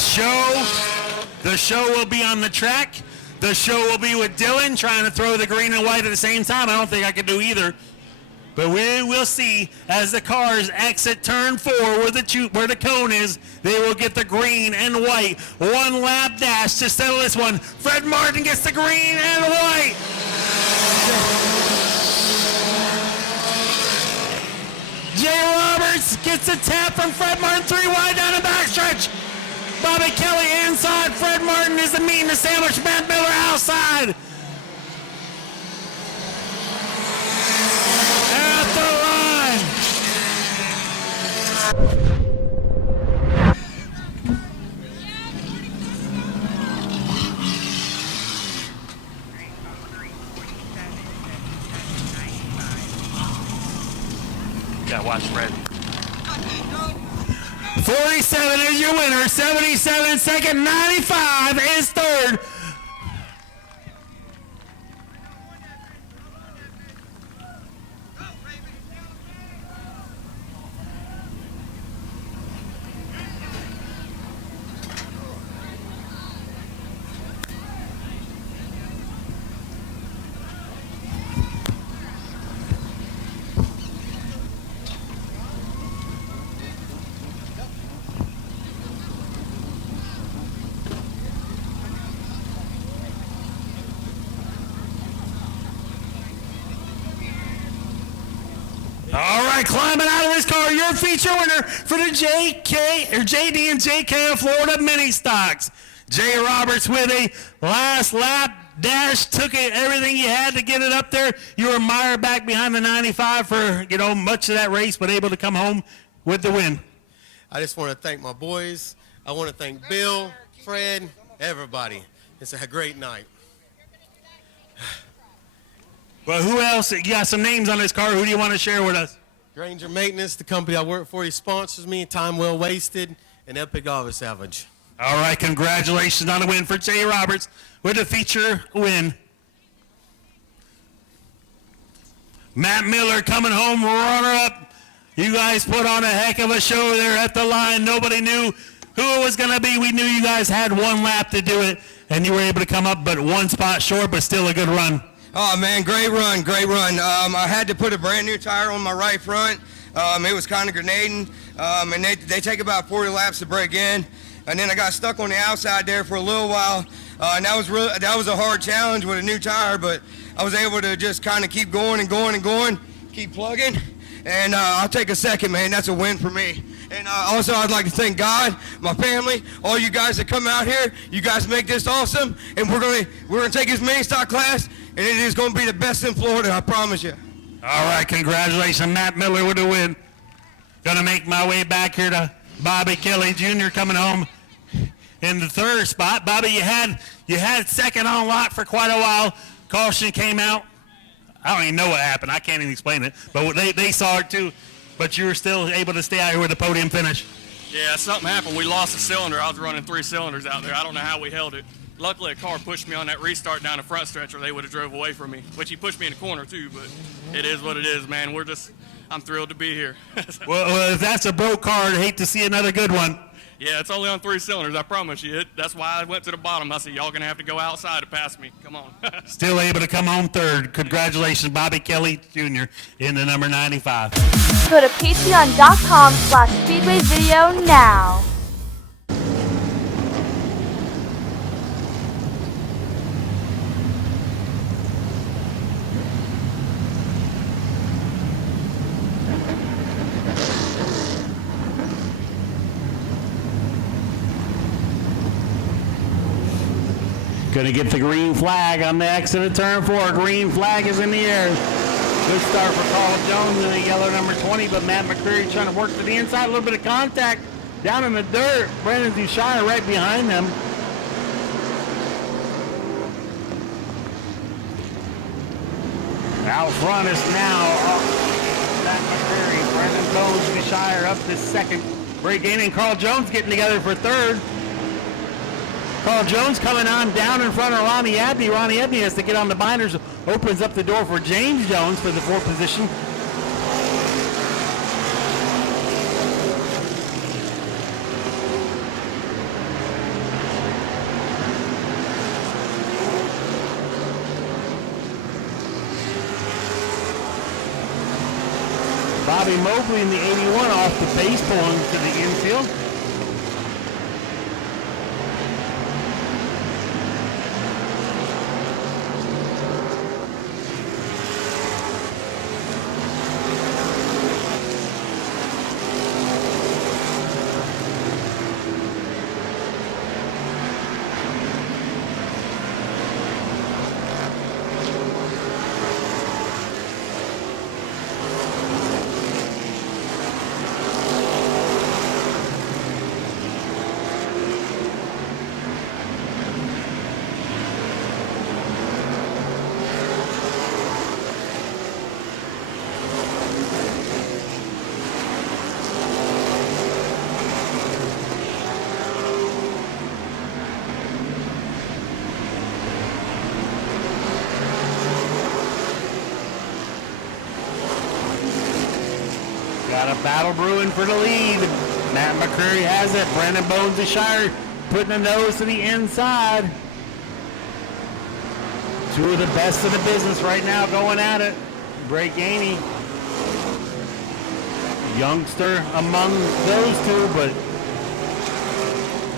show will be on the track. The show will be with Dylan trying to throw the green and white at the same time. I don't think I can do either. But we will see as the cars exit turn 4 where the cone is. They will get the green and white. One lap dash to settle this one. Fred Martin gets the green and white. Jay Roberts gets a tap from Fred Martin, 3 wide down the backstretch. Bobby Kelly inside. Fred Martin is the meat and the sandwich. Matt Miller outside. At the line. Yeah, watch Fred. 47 is your winner. 77 second. 95 is third. All right, climbing out of this car, your feature winner for the JD and JK of Florida Mini Stocks. Jay Roberts with a last lap dash, took it, everything you had to get it up there. You were mired back behind the 95 for, much of that race, but able to come home with the win. I just want to thank my boys. I want to thank Bill, Fred, everybody. It's a great night. Well, who else? You got some names on this car. Who do you want to share with us? Granger Maintenance, the company I work for, he sponsors me. Time well wasted, and Epic Auto Salvage. All right, congratulations on the win for Jay Roberts with a feature win. Matt Miller coming home runner-up. You guys put on a heck of a show there at the line. Nobody knew who it was going to be. We knew you guys had one lap to do it, and you were able to come up but one spot short, but still a good run. Oh, man, great run, great run. I had to put a brand new tire on my right front. It was kind of grenading, and they take about 40 laps to break in. And then I got stuck on the outside there for a little while, and that was a hard challenge with a new tire, but I was able to just kind of keep going and going and going, keep plugging, and I'll take a second, man. That's a win for me. And also, I'd like to thank God, my family, all you guys that come out here. You guys make this awesome, and we're gonna take this mini stock class, and it is going to be the best in Florida, I promise you. All right, congratulations, Matt Miller with the win. Gonna make my way back here to Bobby Kelly Jr. coming home in the third spot. Bobby, you had second on lock for quite a while. Caution came out. I don't even know what happened. I can't even explain it, but they saw it too. But you were still able to stay out here with the podium finish. Yeah, something happened. We lost a cylinder. I was running 3 cylinders out there. I don't know how we held it. Luckily, a car pushed me on that restart down the front stretch, or they would have drove away from me, which he pushed me in the corner too, but it is what it is, man. I'm thrilled to be here. Well, if that's a broke car, I'd hate to see another good one. Yeah, it's only on 3 cylinders, I promise you. That's why I went to the bottom. I said, y'all going to have to go outside to pass me. Come on. Still able to come home third. Congratulations, Bobby Kelly Jr. in the number 95. Go to patreon.com/Speedway Video now. Going to get the green flag on the exit of turn 4. Green flag is in the air. Good start for Carl Jones in the yellow number 20, but Matt McCreary trying to work to the inside. A little bit of contact down in the dirt. Brandon Dushire right behind them. Out front is now Matt McCreary. Brandon Jones, Dushire up to second. Ray Gain and Carl Jones getting together for third. Carl Jones coming on down in front of Ronnie Abney. Ronnie Abney has to get on the binders, opens up the door for James Jones for the 4th position. Bobby Mobley in the 81 off the base, pulling to the infield. Battle brewing for the lead. Matt McCreary has it. Brandon Bones of Shire putting the nose to the inside. Two of the best of the business right now going at it. Bray Gainey, youngster among those two, but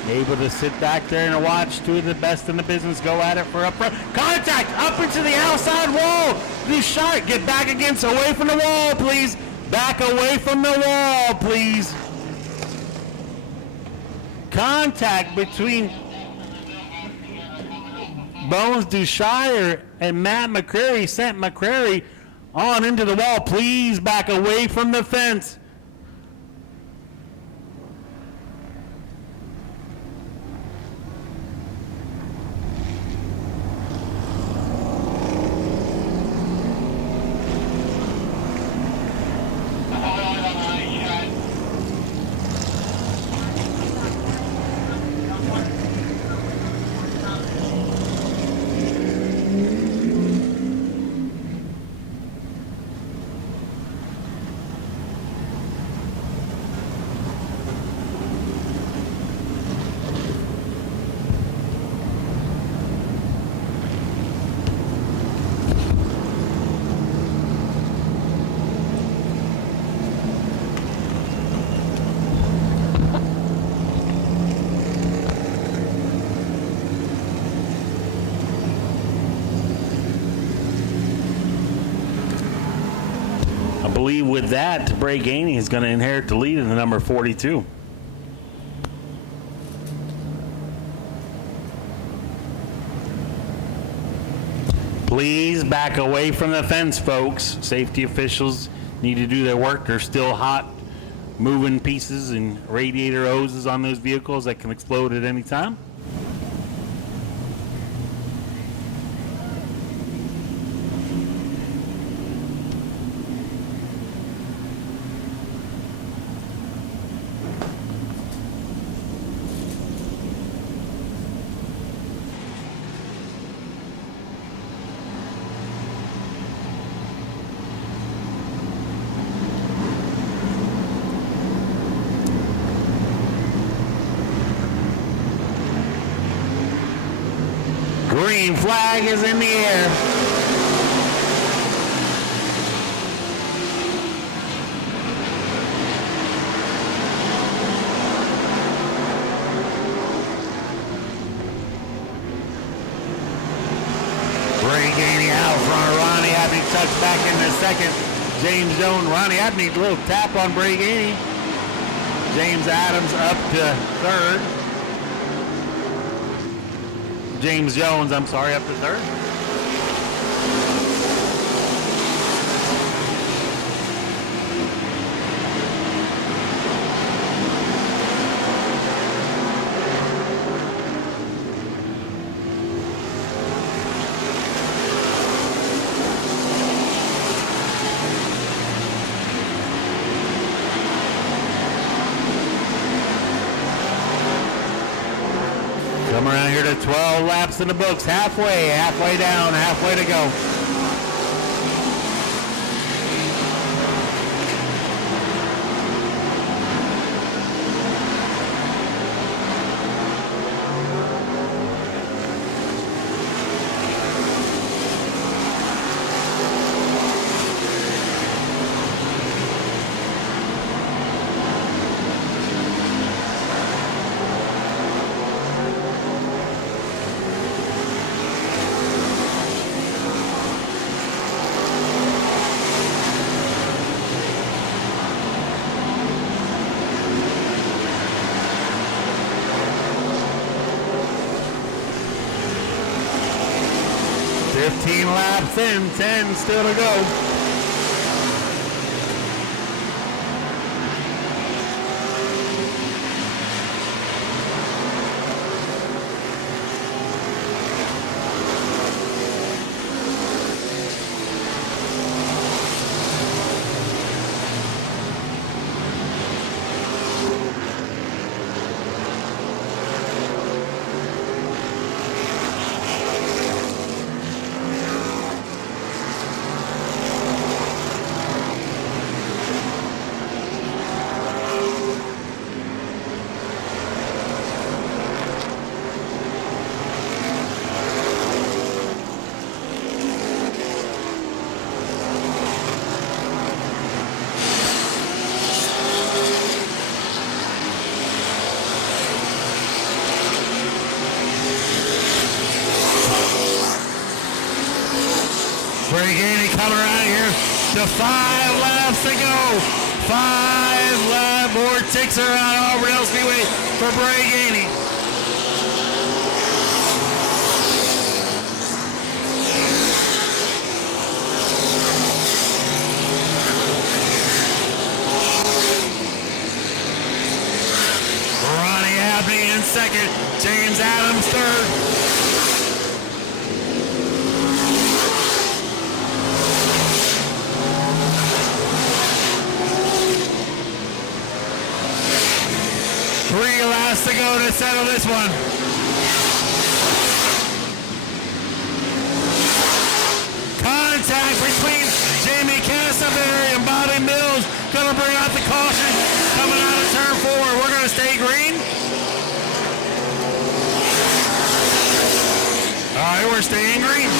able to sit back there and watch two of the best in the business go at it for up front. Contact up into the outside wall. This shot, get back against, away from the wall, please. Back away from the wall, please. Contact between Bones Dushire and Matt McCreary sent McCreary on into the wall. Please back away from the fence. I believe with that, Bray Gainey is going to inherit the lead in the number 42. Please back away from the fence, folks. Safety officials need to do their work. There's still hot moving pieces and radiator hoses on those vehicles that can explode at any time. Green flag is in the air. Bray Gainey out front. Ronnie Abney tucks back into second. James Jones, Ronnie Abney, a little tap on Bray Gainey. James Adams up to third. James Jones, I'm sorry, up to third. Come around here to 12 laps in the books. Halfway down, halfway to go. Laps in, 10 still to go. Break-Any coming around here to 5 laps to go. 5-lap vortex around Auburndale Speedway for Break-Any. Ronnie Abney in second. James Adams third. Three laps to go to settle this one. Contact between Jamie Castaberry and Bobby Mills. Gonna bring out the caution coming out of turn 4. We're gonna stay green. All right, we're staying green.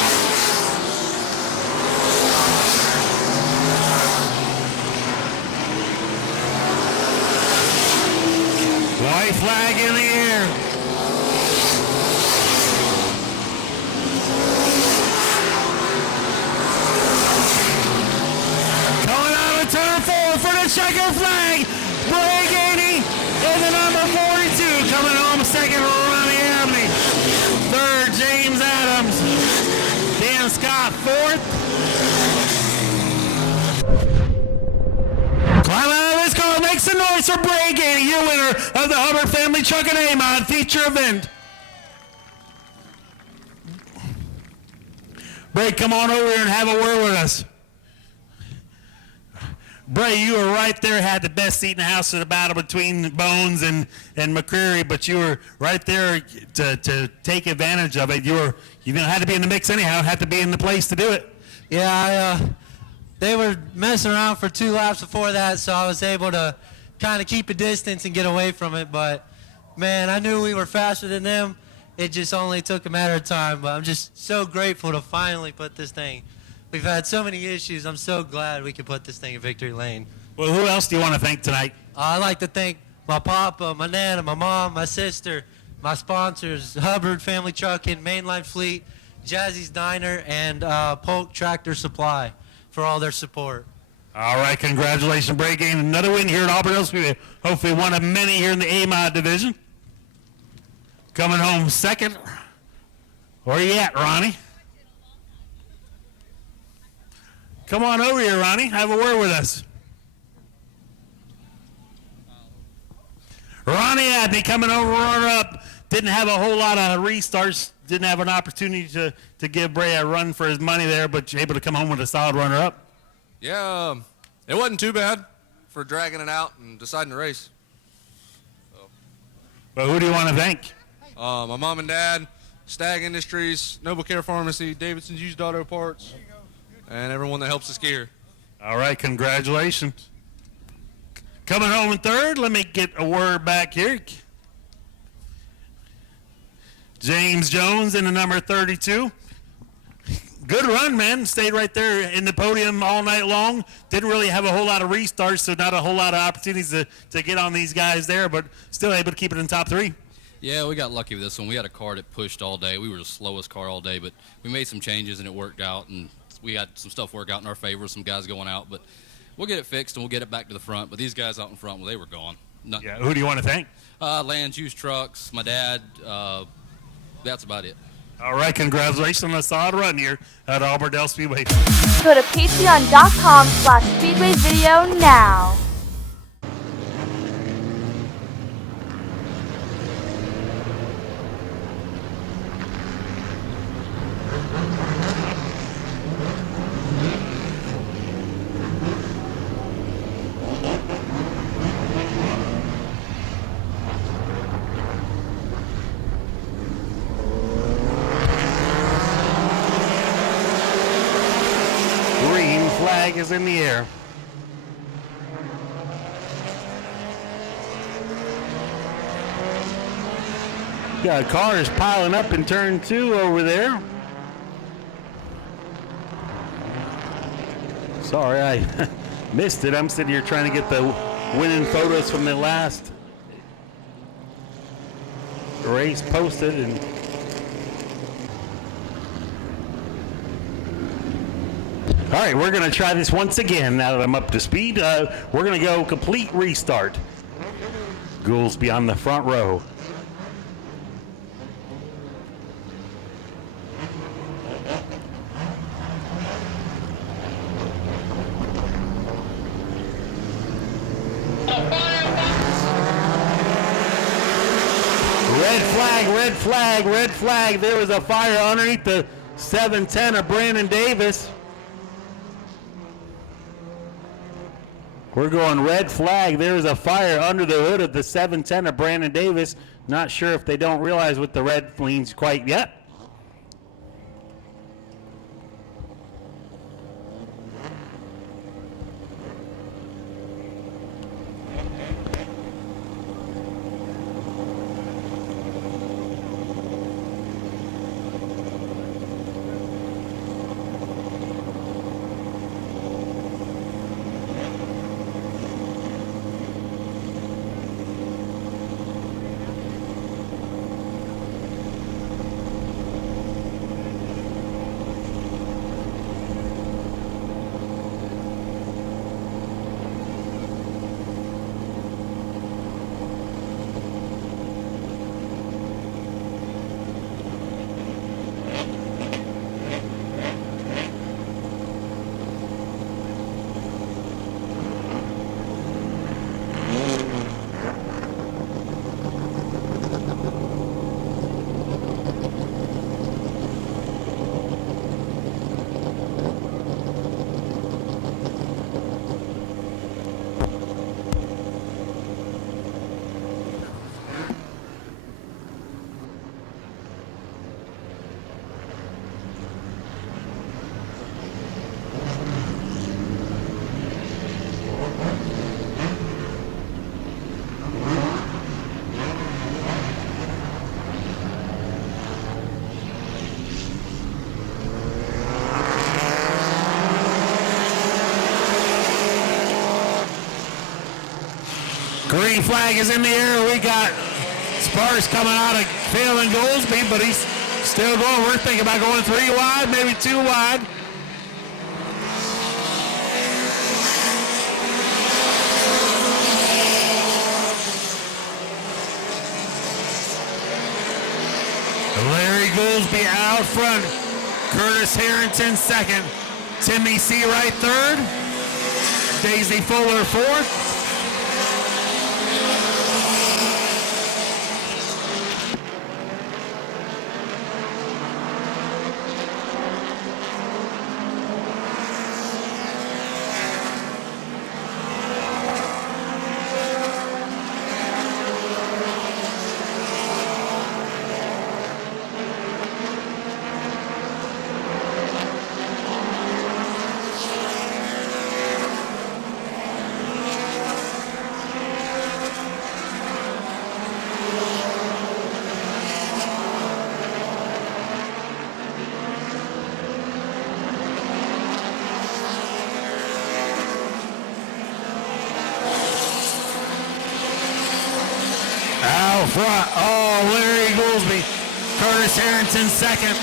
White flag in the air. Coming out of turn 4 for the checkered flag. Break-Any in the number 42. Coming home second, Ronnie Abney. Third, James Adams. Dan Scott fourth. Climb out of this car, make some noise for Break-Any, your winner of the Hubbard Family Truck and Agmt feature event. Bray, come on over here and have a word with us. Bray, you were right there, had the best seat in the house for the battle between Bones and McCreary, but you were right there to take advantage of it. You had to be in the mix anyhow, had to be in the place to do it. Yeah, they were messing around for 2 laps before that, so I was able to kind of keep a distance and get away from it. But, man, I knew we were faster than them. It just only took a matter of time. But I'm just so grateful to finally put this thing. We've had so many issues. I'm so glad we could put this thing in victory lane. Well, who else do you want to thank tonight? I'd like to thank my papa, my nana, my mom, my sister, my sponsors, Hubbard Family Trucking, Mainline Fleet, Jazzy's Diner, and Polk Tractor Supply for all their support. All right, congratulations, Break-Any. Another win here at Auburndale Speedway. Hopefully one of many here in the Agmt division. Coming home second. Where you at, Ronnie? Come on over here, Ronnie. Have a word with us. Ronnie Abney coming over runner-up. Didn't have a whole lot of restarts. Didn't have an opportunity to give Bray a run for his money there, but able to come home with a solid runner-up. Yeah, it wasn't too bad for dragging it out and deciding to race. So. But who do you want to thank? My mom and dad, Stag Industries, Noble Care Pharmacy, Davidson's Used Auto Parts, and everyone that helps us gear. All right, congratulations. Coming home in third, let me get a word back here. James Jones in the number 32. Good run, man. Stayed right there in the podium all night long. Didn't really have a whole lot of restarts, so not a whole lot of opportunities to get on these guys there, but still able to keep it in top 3. Yeah, we got lucky with this one. We had a car that pushed all day. We were the slowest car all day, but we made some changes and it worked out, and we had some stuff work out in our favor, some guys going out, but we'll get it fixed and we'll get it back to the front. But these guys out in front, well, they were gone. Yeah, who do you want to thank? Land's Used Trucks, my dad. That's about it. All right, congratulations on a solid run here at Auburndale Speedway. Go to patreon.com/Speedway video now. Flag is in the air. Got cars piling up in turn 2 over there. Sorry, I missed it. I'm sitting here trying to get the winning photos from the last race posted, and All right, we're going to try this once again now that I'm up to speed. We're going to go complete restart. Goolsby on the front row. Red flag, red flag, red flag. There was a fire underneath the 710 of Brandon Davis. We're going red flag. There is a fire under the hood of the 710 of Brandon Davis. Not sure if they don't realize what the red means quite yet. Green flag is in the air. We got Sparks coming out of Phil and Goolsby, but he's still going. We're thinking about going 3 wide, maybe 2 wide. Larry Goolsby out front. Curtis Harrington second. Timmy Seawright third. Daisy Fuller fourth. Out front, Larry Goolsby. Curtis Harrington second.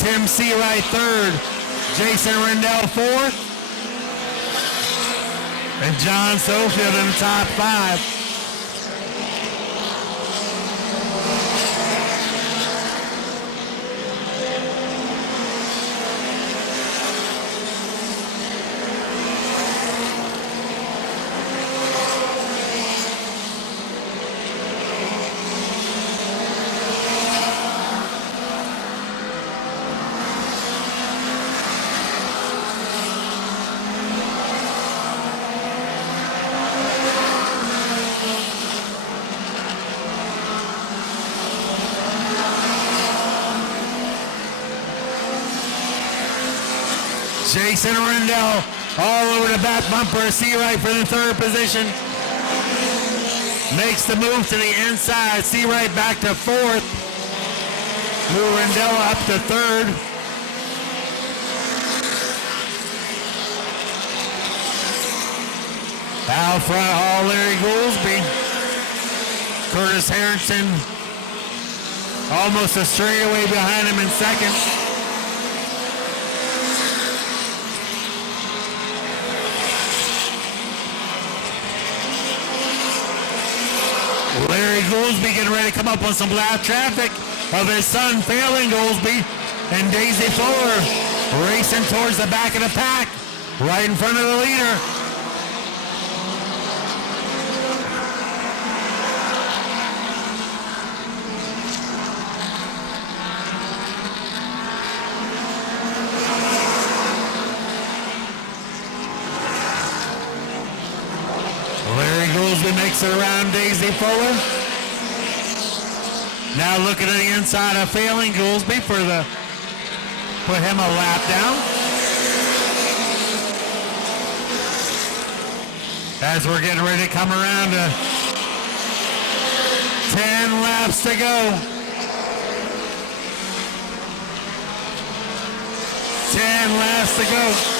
Tim Seawright third. Jason Rendell fourth. And John Sofield in the top 5. Jason Rendell all over the back bumper. Seawright for the third position. Makes the move to the inside. Seawright back to fourth. Move Rendell up to third. Out front, Larry Goolsby. Curtis Harrington almost a straightaway behind him in second. Larry Goolsby getting ready to come up on some lap traffic of his son, Phelan Goolsby, and Daisy Fuller racing towards the back of the pack, right in front of the leader. Larry Goolsby makes it around Daisy Fuller. Now looking at the inside of Phelan Goolsby put him a lap down. As we're getting ready to come around to 10 laps to go. 10 laps to go.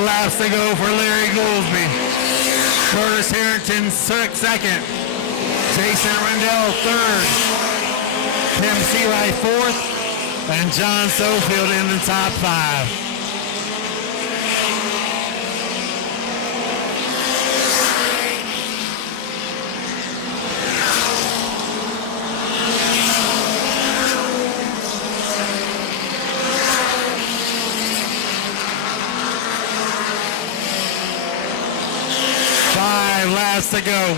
Laps to go for Larry Goolsby. Curtis Harrington second. Jason Rendell third. Tim Seawright fourth. And John Sofield in the top 5. Laps to go.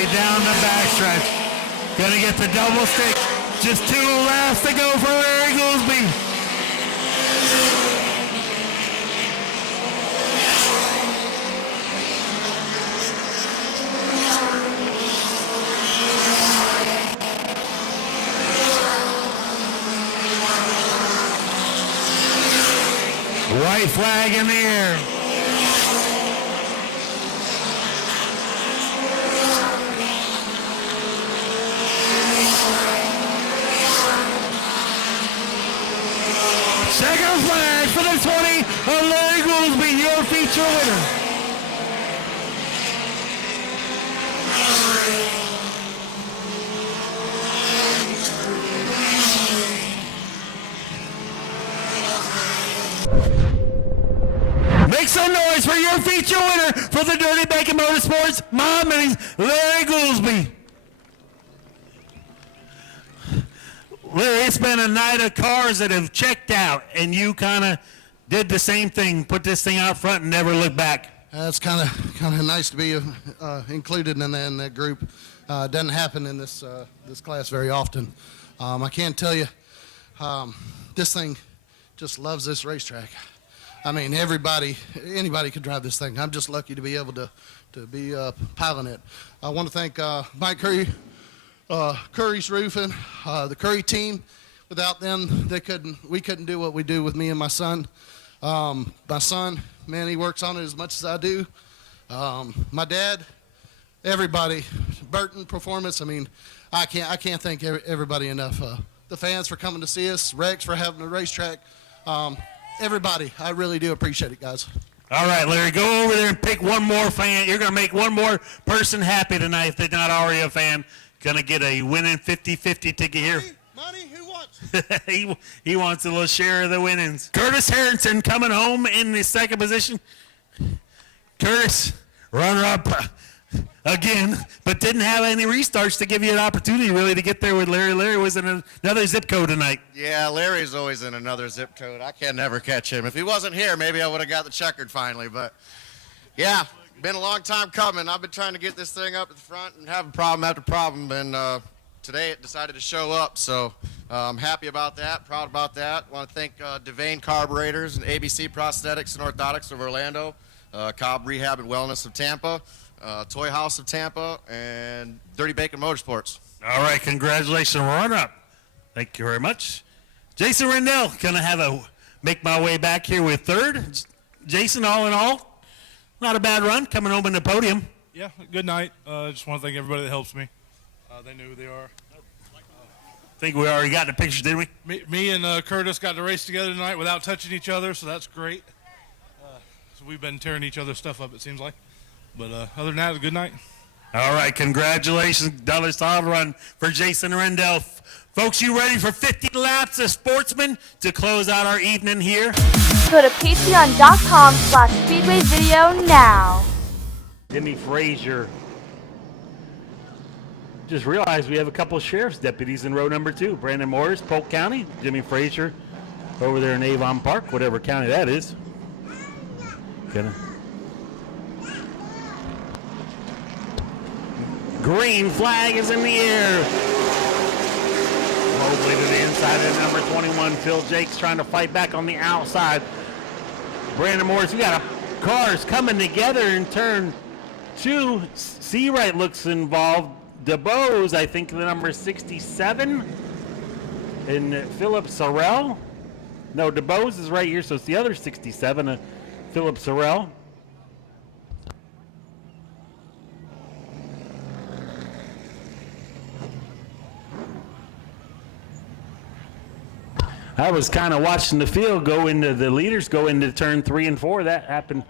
Down the backstretch. Gonna get the double stick. Just 2 laps to go for Larry Goolsby. White flag in the air. Second flag for the 20 of Larry Goolsby, your feature winner. Make some noise for your feature winner for the Dirty Bacon Motorsports Mom Minis, Larry Goolsby. Larry, it's been a night of cars that have checked out, and you kind of did the same thing, put this thing out front and never look back. It's kind of nice to be included in that group. It doesn't happen in this class very often. I can't tell you, this thing just loves this racetrack. I mean, anybody could drive this thing. I'm just lucky to be able to be piloting it. I want to thank Mike Curry. Curry's Roofing, the Curry team. Without them, we couldn't do what we do with me and my son. My son, man, he works on it as much as I do. My dad, everybody, Burton Performance. I mean, I can't thank everybody enough. The fans for coming to see us, Rex for having a racetrack. Everybody, I really do appreciate it, guys. All right, Larry, go over there and pick one more fan. You're going to make one more person happy tonight if they're not already a fan. Going to get a winning 50-50 ticket here. Money? Who wants? he wants a little share of the winnings. Curtis Harrington coming home in the second position. Curtis, runner-up again, but didn't have any restarts to give you an opportunity really to get there with Larry. Larry was in another zip code tonight. Yeah, Larry's always in another zip code. I can never catch him. If he wasn't here, maybe I would have got the checkered finally. But, yeah, been a long time coming. I've been trying to get this thing up at the front and having problem after problem. And today it decided to show up. So I'm happy about that, proud about that. I want to thank Devane Carburetors and ABC Prosthetics and Orthotics of Orlando, Cobb Rehab and Wellness of Tampa, Toy House of Tampa, and Dirty Bacon Motorsports. All right, congratulations, runner-up. Thank you very much. Jason Rendell, gonna make my way back here with third. Jason, all in all, not a bad run, coming home in the podium. Yeah, good night. Just want to thank everybody that helps me. They know who they are. I think we already got the picture, didn't we? Me and Curtis got to race together tonight without touching each other, so that's great. So we've been tearing each other's stuff up, it seems like. But other than that, a good night. All right, congratulations, $1 run for Jason Rendell. Folks, you ready for 50 laps of Sportsman to close out our evening here? Go to patreon.com/Speedway Video now. Jimmy Frazier. Just realized we have a couple of sheriff's deputies in row number 2. Brandon Morris, Polk County. Jimmy Frazier over there in Avon Park, whatever county that is. Green flag is in the air. Mobley to the inside of number 21. Phil Jakes trying to fight back on the outside. Brandon Morris, we got cars coming together in turn 2. Seawright looks involved. DeBose, I think the number 67. And Philip Sorrell. No, DeBose is right here, so it's the other 67, Philip Sorrell. I was kind of watching the field the leaders go into turn 3 and 4. That happened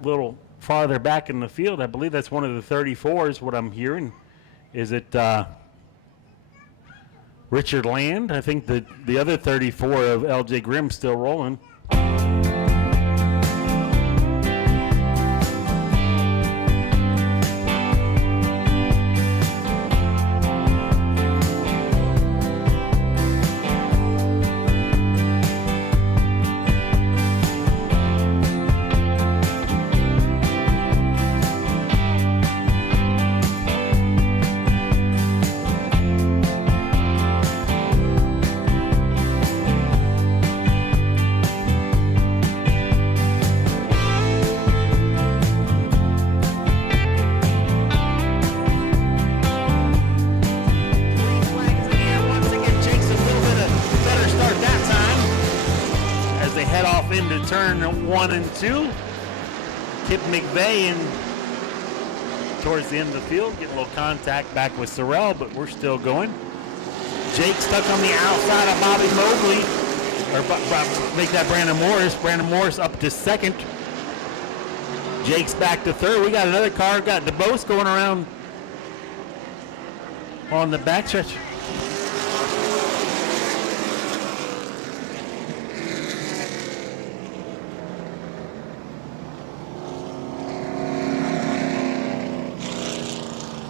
a little farther back in the field. I believe that's one of the 34s, what I'm hearing. Is it Richard Land? I think the other 34 of LJ Grimm still rolling. Turn 1 and 2. Kip McVeigh towards the end of the field, getting a little contact back with Sorrell, but we're still going. Jake stuck on the outside of Bobby Mobley, or make that Brandon Morris. Brandon Morris up to second. Jake's back to third. We got another car. Got DeBose going around on the backstretch.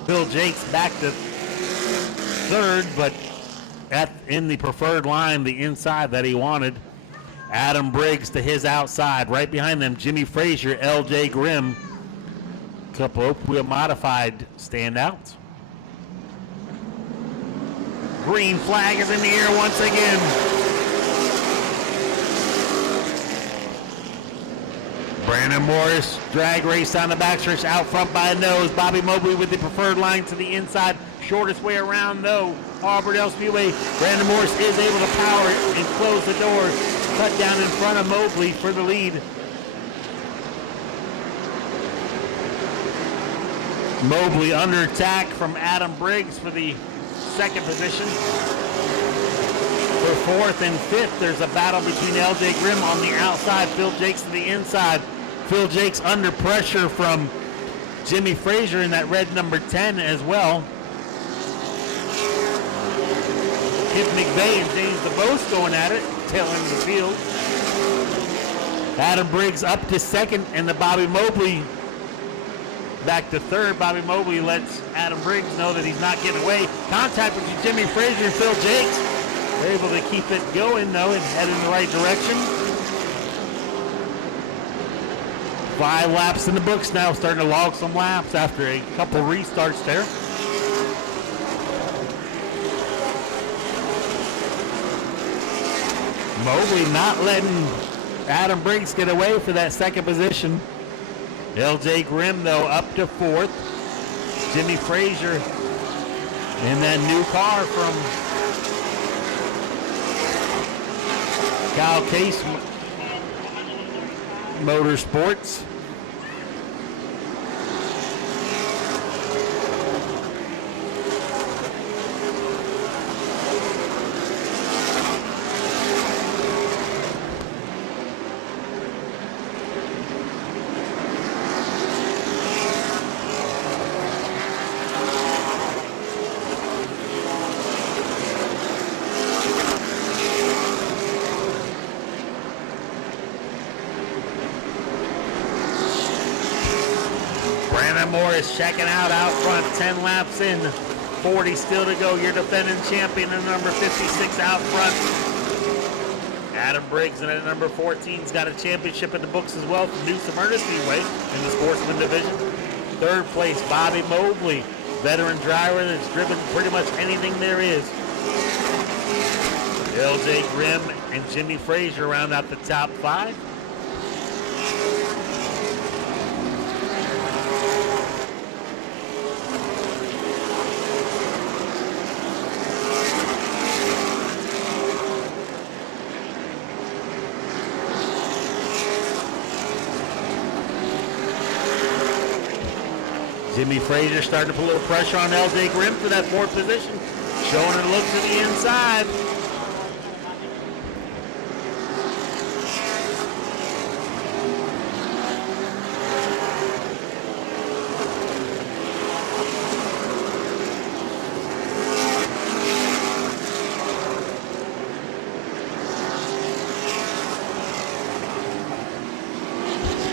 Phil Jakes back to third, but in the preferred line, the inside that he wanted. Adam Briggs to his outside. Right behind them, Jimmy Frazier, L.J. Grimm. Couple open-wheel modified standouts. Green flag is in the air once again. Brandon Morris, drag race on the backstretch, out front by a nose. Bobby Mobley with the preferred line to the inside. Shortest way around, though. Auburndale Speedway. Brandon Morris is able to power it and close the door. Cut down in front of Mobley for the lead. Mobley under attack from Adam Briggs for the second position. For fourth and fifth, there's a battle between L.J. Grimm on the outside, Phil Jakes to the inside. Phil Jakes under pressure from Jimmy Frazier in that red number 10 as well. Kip McVeigh and James DeBose going at it, tail end of the field. Adam Briggs up to second, and the Bobby Mobley back to third. Bobby Mobley lets Adam Briggs know that he's not getting away. Contact with Jimmy Frazier and Phil Jakes. They're able to keep it going, though, and head in the right direction. 5 laps in the books now, starting to log some laps after a couple restarts there. Mobley not letting Adam Briggs get away for that second position. LJ Grimm, though, up to fourth. Jimmy Frazier in that new car from Kyle Case Motorsports. Morris checking out front, 10 laps in, 40 still to go. Your defending champion in number 56 out front. Adam Briggs in at number 14's got a championship in the books as well from Nau Sea Speedway in the Sportsman division. Third place, Bobby Mobley, veteran driver that's driven pretty much anything there is. LJ Grimm and Jimmy Frazier round out the top 5. Jimmy Frazier starting to put a little pressure on LJ Grimm for that fourth position. Showing a look to the inside.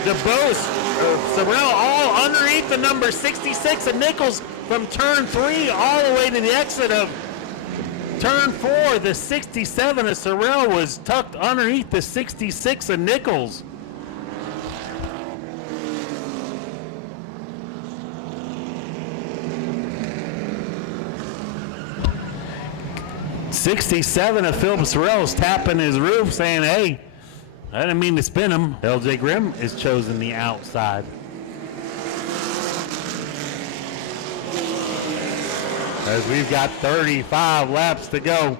DeBose, Sorrell, all underneath the number 66 of Nichols from turn 3 all the way to the exit of turn 4. The 67 of Sorrell was tucked underneath the 66 of Nichols. '67 of Philip Sorrell's tapping his roof saying, hey, I didn't mean to spin him. LJ Grimm is chosen the outside. As we've got 35 laps to go.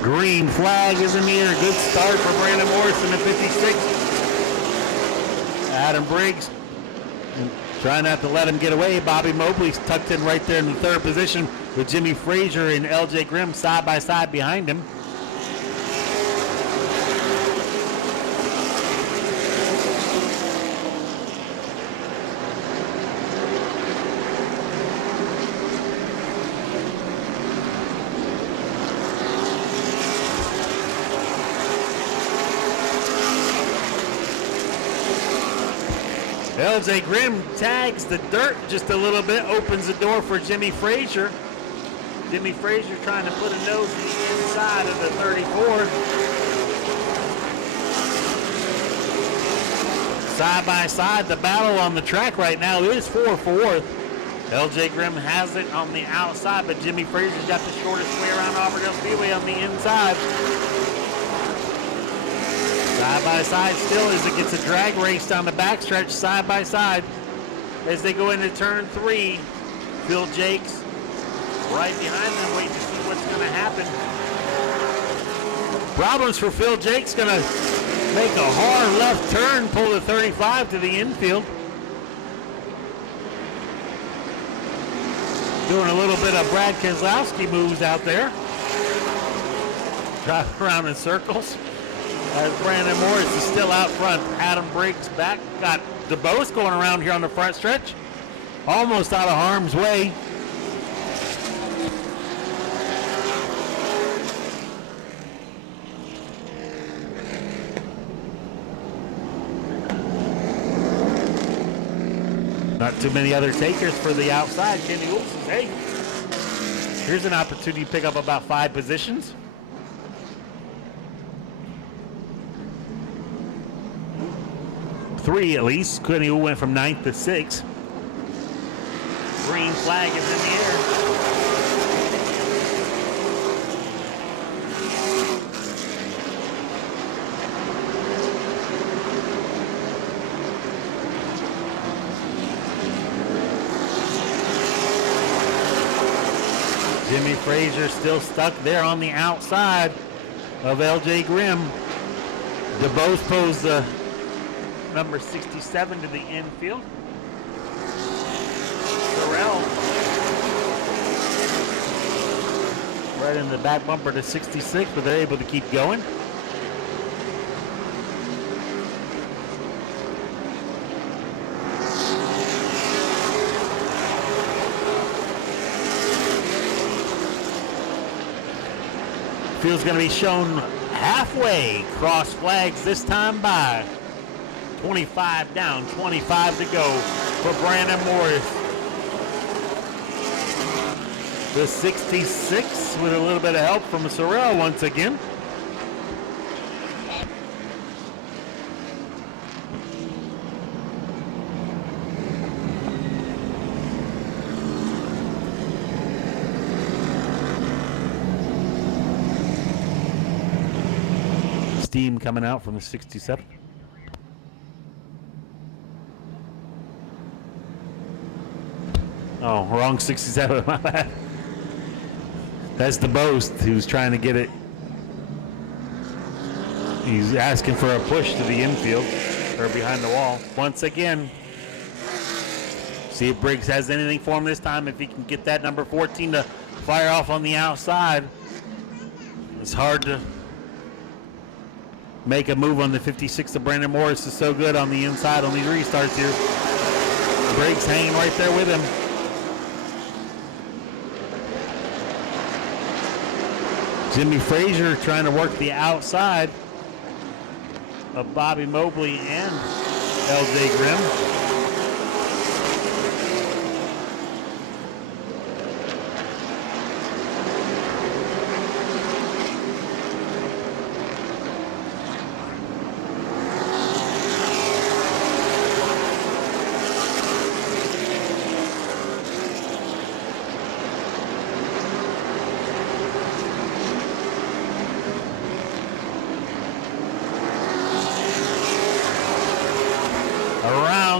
Green flag is in the air. Good start for Brandon Morrison at 56. Adam Briggs trying not to let him get away. Bobby Mobley's tucked in right there in the third position with Jimmy Frazier and LJ Grimm side by side behind him. LJ Grimm tags the dirt just a little bit, opens the door for Jimmy Frazier. Jimmy Frazier trying to put a nose to the inside of the 34. Side by side, the battle on the track right now is 4-4. LJ Grimm has it on the outside, but Jimmy Frazier's got the shortest way around Auburndale Speedway on the inside. Side by side still as it gets a drag race down the backstretch, side by side. As they go into turn 3, Phil Jakes right behind them, waiting to see what's going to happen. Problems for Phil Jakes, going to make a hard left turn, pull the 35 to the infield. Doing a little bit of Brad Keselowski moves out there. Drive around in circles. As Brandon Morris is still out front. Adam Briggs back. Got DeBose going around here on the front stretch. Almost out of harm's way. Not too many other takers for the outside. Kenny Wolf says, hey, here's an opportunity to pick up about 5 positions. Three at least. Kenny Wolf went from 9th to 6th. Green flag is in the air. Jimmy Frazier still stuck there on the outside of LJ Grimm. DeBose posed the number 67 to the infield. Sorrell right in the back bumper to 66, but they're able to keep going. Field's going to be shown halfway. Cross flags this time by 25 down, 25 to go for Brandon Morris. The 66 with a little bit of help from Sorrell once again. Steam coming out from the 67. Oh, wrong 67, my bad. That's the Boast who's trying to get it. He's asking for a push to the infield or behind the wall. Once again, see if Briggs has anything for him this time. If he can get that number 14 to fire off on the outside. It's hard to make a move on the 56 of Brandon Morris is so good on the inside on these restarts here. Briggs hanging right there with him. Jimmy Frazier trying to work the outside of Bobby Mobley and LJ Grimm.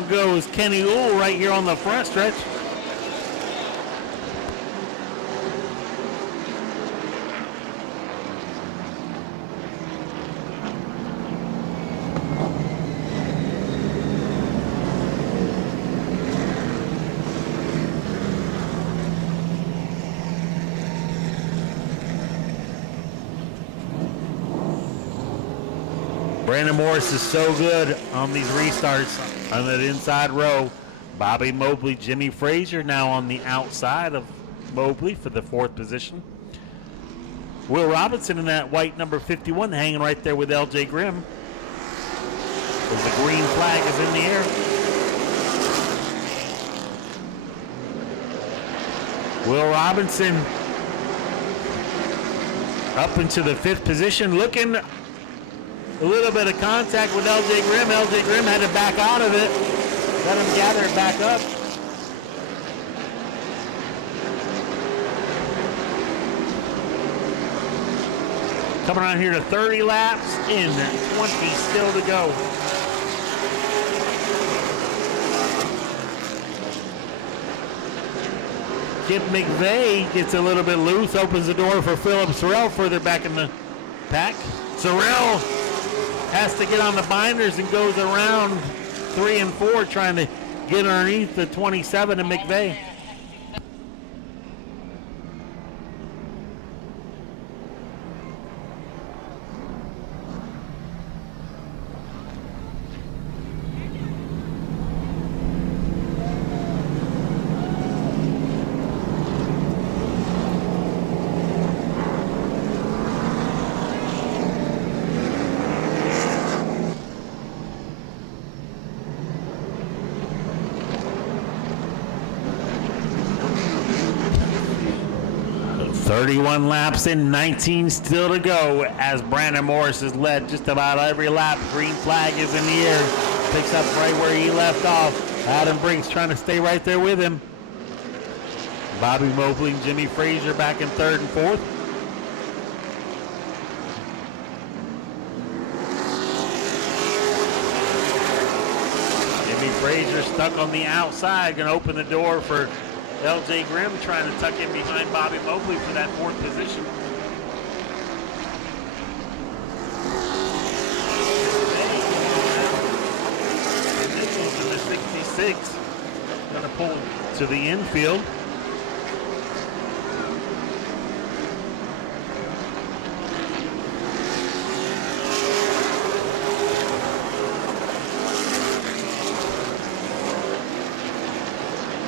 Goes Kenny Uhl right here on the front stretch. Brandon Morris is so good on these restarts on that inside row. Bobby Mobley, Jimmy Frazier now on the outside of Mobley for the 4th position. Will Robinson in that white number 51 hanging right there with LJ Grimm. As the green flag is in the air. Will Robinson up into the 5th position, looking a little bit of contact with LJ Grimm. LJ Grimm had to back out of it. Let him gather it back up. Coming on here to 30 laps in 20 still to go. Kip McVeigh gets a little bit loose, opens the door for Philip Sorrell further back in the pack. Sorrell has to get on the binders and goes around 3 and 4 trying to get underneath the 27 of McVeigh. 31 laps in, 19 still to go as Brandon Morris has led just about every lap. Green flag is in the air. Picks up right where he left off. Adam Briggs trying to stay right there with him. Bobby Mobley and Jimmy Frazier back in third and fourth. Jimmy Frazier stuck on the outside, going to open the door for LJ Grimm, trying to tuck in behind Bobby Mobley for that fourth position. Nichols in the 66, going to pull to the infield.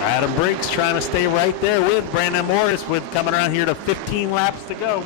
Adam Briggs trying to stay right there with Brandon Morris with coming around here to 15 laps to go.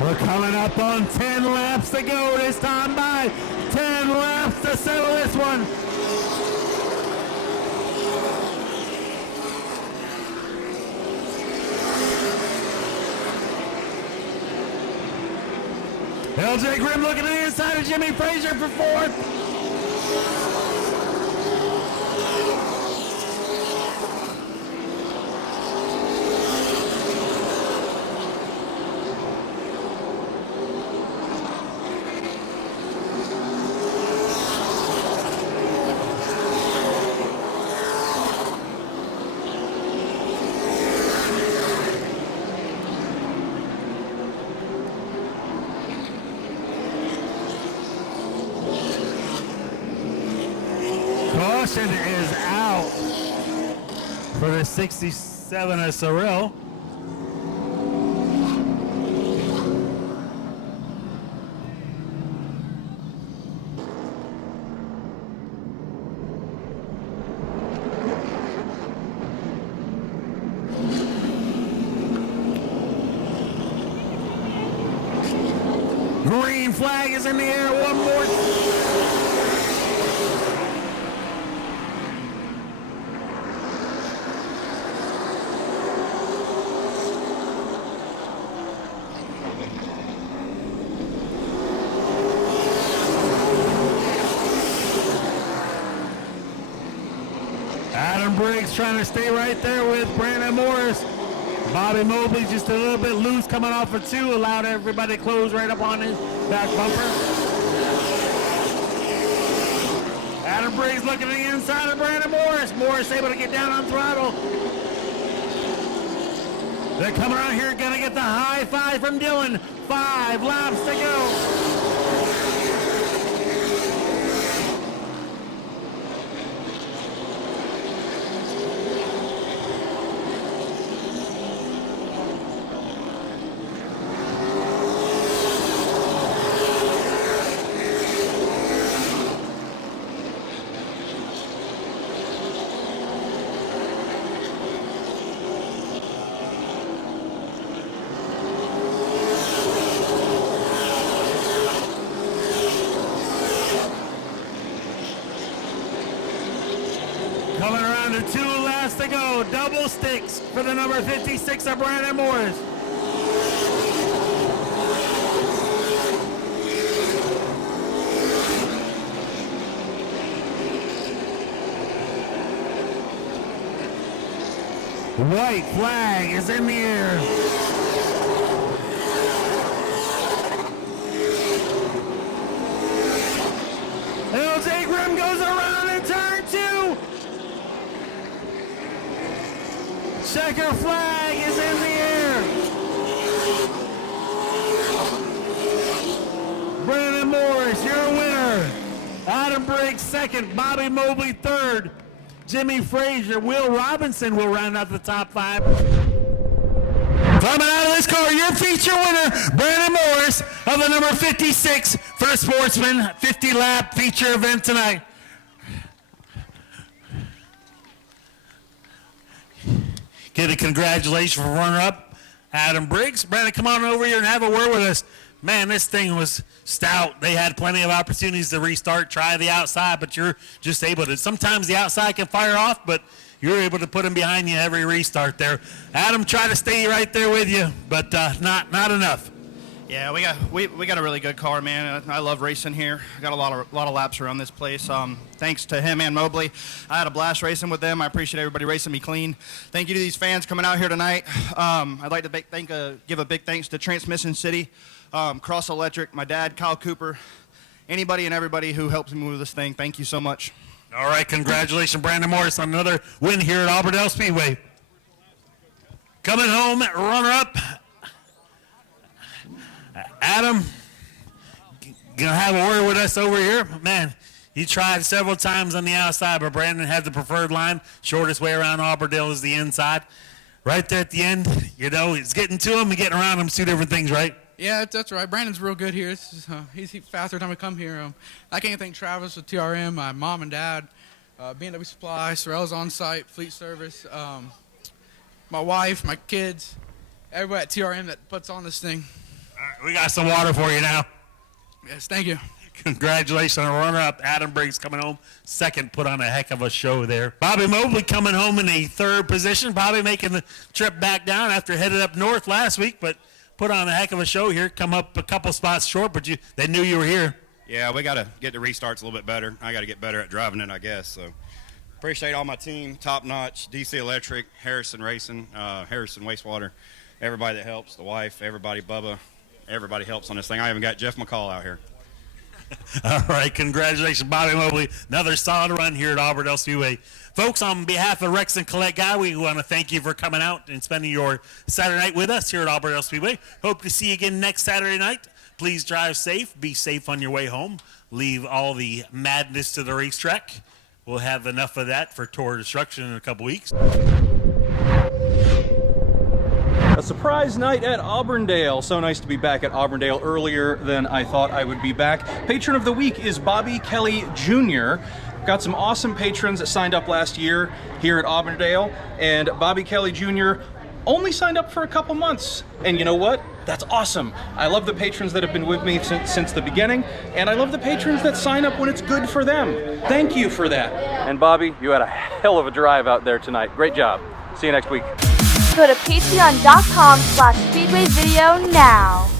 We're coming up on 10 laps to go this time by. 10 laps to settle this one. LJ Grimm looking to the inside of Jimmy Frazier for fourth. Caution is out for the 67 of Sorrell. Green flag is in the air one more. Adam Briggs trying to stay right there with Brandon Morris. Bobby Mobley just a little bit loose coming off for two, allowed everybody to close right up on his back bumper. Adam Briggs looking to the inside of Brandon Morris. Morris able to get down on throttle. They're coming around here, gonna get the high five from Dylan. 5 laps to go. Coming around to 2 laps to go. Double sticks for the number 56 of Brandon Morris. White flag is in the air. Agmt goes around in turn 2. Checker flag is in the air. Brandon Morris, your winner. Adam Briggs second. Bobby Mobley third. Jimmy Frazier, Will Robinson will round out the top 5. Coming out of this car, your feature winner, Brandon Morris of the number 56 for the Sportsman 50-lap feature event tonight. Get a congratulations for runner-up, Adam Briggs. Brandon, come on over here and have a word with us. Man, this thing was stout. They had plenty of opportunities to restart, try the outside, but you're just able to. Sometimes the outside can fire off, but you're able to put them behind you every restart there. Adam tried to stay right there with you, but not enough. Yeah, we got a really good car, man. I love racing here. I got a lot of laps around this place. Thanks to him and Mobley. I had a blast racing with them. I appreciate everybody racing me clean. Thank you to these fans coming out here tonight. I'd like to give a big thanks to Transmission City, Cross Electric, my dad, Kyle Cooper, anybody and everybody who helps me with this thing. Thank you so much. All right, congratulations, Brandon Morris, on another win here at Auburndale Speedway. Coming home, runner-up, Adam, gonna have a word with us over here. Man, he tried several times on the outside, but Brandon had the preferred line. Shortest way around Auburndale is the inside. Right there at the end, you know, it's getting to him and getting around him, 2 different things, right? Yeah, that's right. Brandon's real good here. He's faster time we come here. I can't thank Travis with TRM, my mom and dad, B&W Supply, Sorrell's On Site, Fleet Service, my wife, my kids, everybody at TRM that puts on this thing. All right, we got some water for you now. Yes, thank you. Congratulations on a runner-up. Adam Briggs coming home second, put on a heck of a show there. Bobby Mobley coming home in the 3rd position. Bobby making the trip back down after headed up north last week, but put on a heck of a show here. Come up a couple spots short, but they knew you were here. Yeah, we got to get the restarts a little bit better. I got to get better at driving it, I guess. So appreciate all my team, Top Notch, DC Electric, Harrison Racing, Harrison Wastewater, everybody that helps, the wife, everybody, Bubba, everybody helps on this thing. I even got Jeff McCall out here. All right, congratulations, Bobby Mobley. Another solid run here at Auburndale Speedway. Folks, on behalf of Rex and Colette Guy, we want to thank you for coming out and spending your Saturday night with us here at Auburndale Speedway. Hope to see you again next Saturday night. Please drive safe. Be safe on your way home. Leave all the madness to the racetrack. We'll have enough of that for Tour Destruction in a couple weeks. A surprise night at Auburndale. So nice to be back at Auburndale earlier than I thought I would be back. Patron of the week is Bobby Kelly Jr. Got some awesome patrons that signed up last year here at Auburndale, and Bobby Kelly Jr. only signed up for a couple months. And you know what? That's awesome. I love the patrons that have been with me since the beginning, and I love the patrons that sign up when it's good for them. Thank you for that. And Bobby, you had a hell of a drive out there tonight. Great job. See you next week. Go to patreon.com/speedwayvideo now.